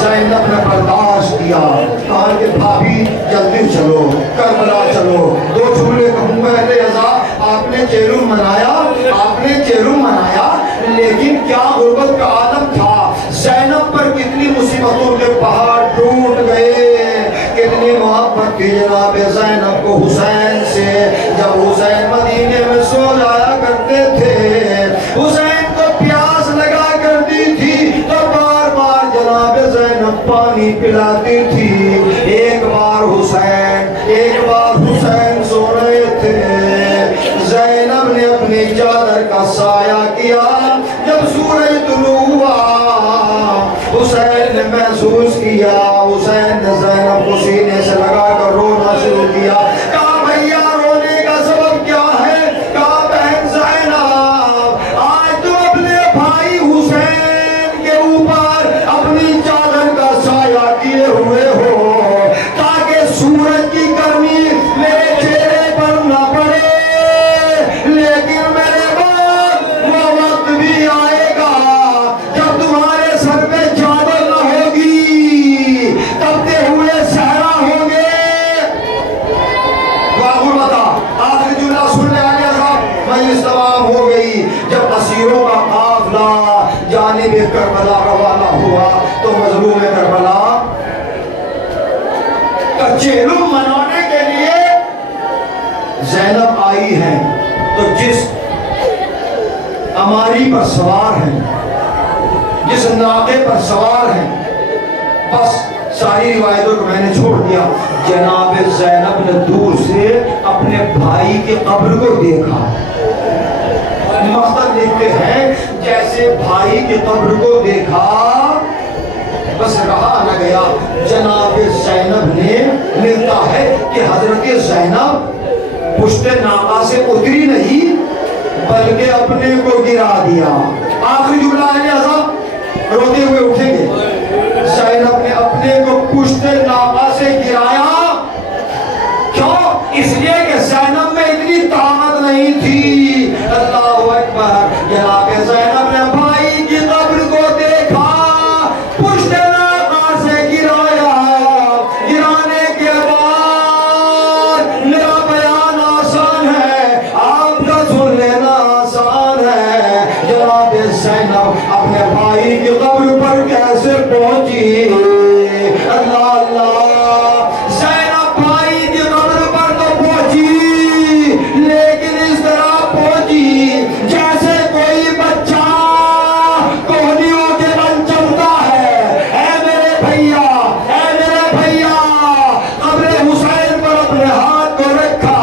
زینب نے برداشت کیا، کہا کہ بھابی جلدی چلو، کربلا چلو، دو جملے کہوں گا اہل عزا، آپ نے چہلم منایا، آپ نے چہلم منایا، لیکن کیا غربت کا عالم تھا، زینب پر کتنی مصیبتوں کے پہاڑ ٹوٹ گئے، کتنی محبت تھی جناب زینب کو حسین سے۔ جب حسین مدینے میں سو جایا کرتے تھے، حسین کو پیاس لگا کرتی تھی تو بار بار جناب زینب پانی پلاتی تھی۔ ایک بار حسین سو رہے تھے، زینب نے اپنی چادر کا سایہ کیا، جب سورج طلوع ہوا حسین نے محسوس کیا، حسین نے زینب کو سینے سے لگا کر رونا شروع کیا۔ کہا بھیا رونے کا سبب کیا ہے؟ کہا بہن زینب آج تو اپنے بھائی حسین کے اوپر اپنی چادر کا سایہ کیے ہوئے ہو تاکہ سورج کی گرمی میرے چہرے پر نہ پڑے، لیکن میرے بعد وہ وقت بھی آئے گا جب تمہارے سر پہ چادر نہ ہوگی، تبتے ہوئے صحرا ہوں گے۔ واقعہ بتا آخری جملہ سن لے آگے صاحب، مجلس تمام ہو گئی۔ جب اسیروں کا قافلہ جانب کربلا روانہ ہوا تو مظلوم کربلا کا چہلم منانے کے لیے زینب آئی ہے، تو جس اماری پر سوار ہیں، جس ناقے پر سوار ہیں، بس ساری روایتوں کو میں نے چھوڑ دیا، جناب زینب نے دور سے اپنے بھائی کی قبر کو دیکھا۔ مقصد لکھتے ہیں جیسے بھائی کی قبر کو دیکھا بس رہا نہ گیا، جناب زینب نے ملتا ہے کہ حضرت زینب پشت ناقہ سے اتری نہیں بلکہ اپنے کو گرا دیا۔ آخری جملہ ہے لہذا روتے ہوئے اٹھیں گے، زینب نے اپنے کو پشت ناقہ سے گرایا، کیوں؟ اس لیے کہ زینب میں اتنی طاقت نہیں تھی۔ اللہ اکبر۔ جناب زینب نے بھائی کی قبر کو دیکھا، پشت ناقہ سے گرایا، گرانے کے بعد میرا بیان آسان ہے، آپ کا سن لینا آسان ہے۔ جناب زینب اپنے بھائی کی قبر پر کیسے پہنچی؟ اللہ اللہ، زینب بھائی کی قبر پر تو پہنچی، لیکن اس طرح پہنچی جیسے کوئی بچہ کوہنیوں کے بن چلتا ہے۔ اے میرے بھیا، اے میرے بھیا، قبر حسین پر اپنے ہاتھ کو رکھا۔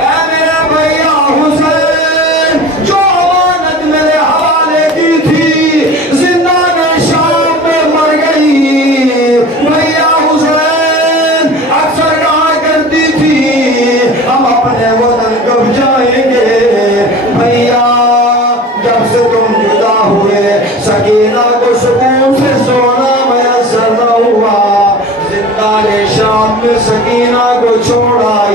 اے میرے بھیا حسین، جو امانت میرے حوالے کی تھی زندان شام میں مر گئی۔ بھیا حسین اکثر کہا کرتی تھی ہم اپنے وطن کب جائیں گے؟ بھیا جب سے تم جدا ہوئے سکینہ کو سکون سے سونا میسر نہ ہوا، زندان شام میں سکینہ کو چھوڑا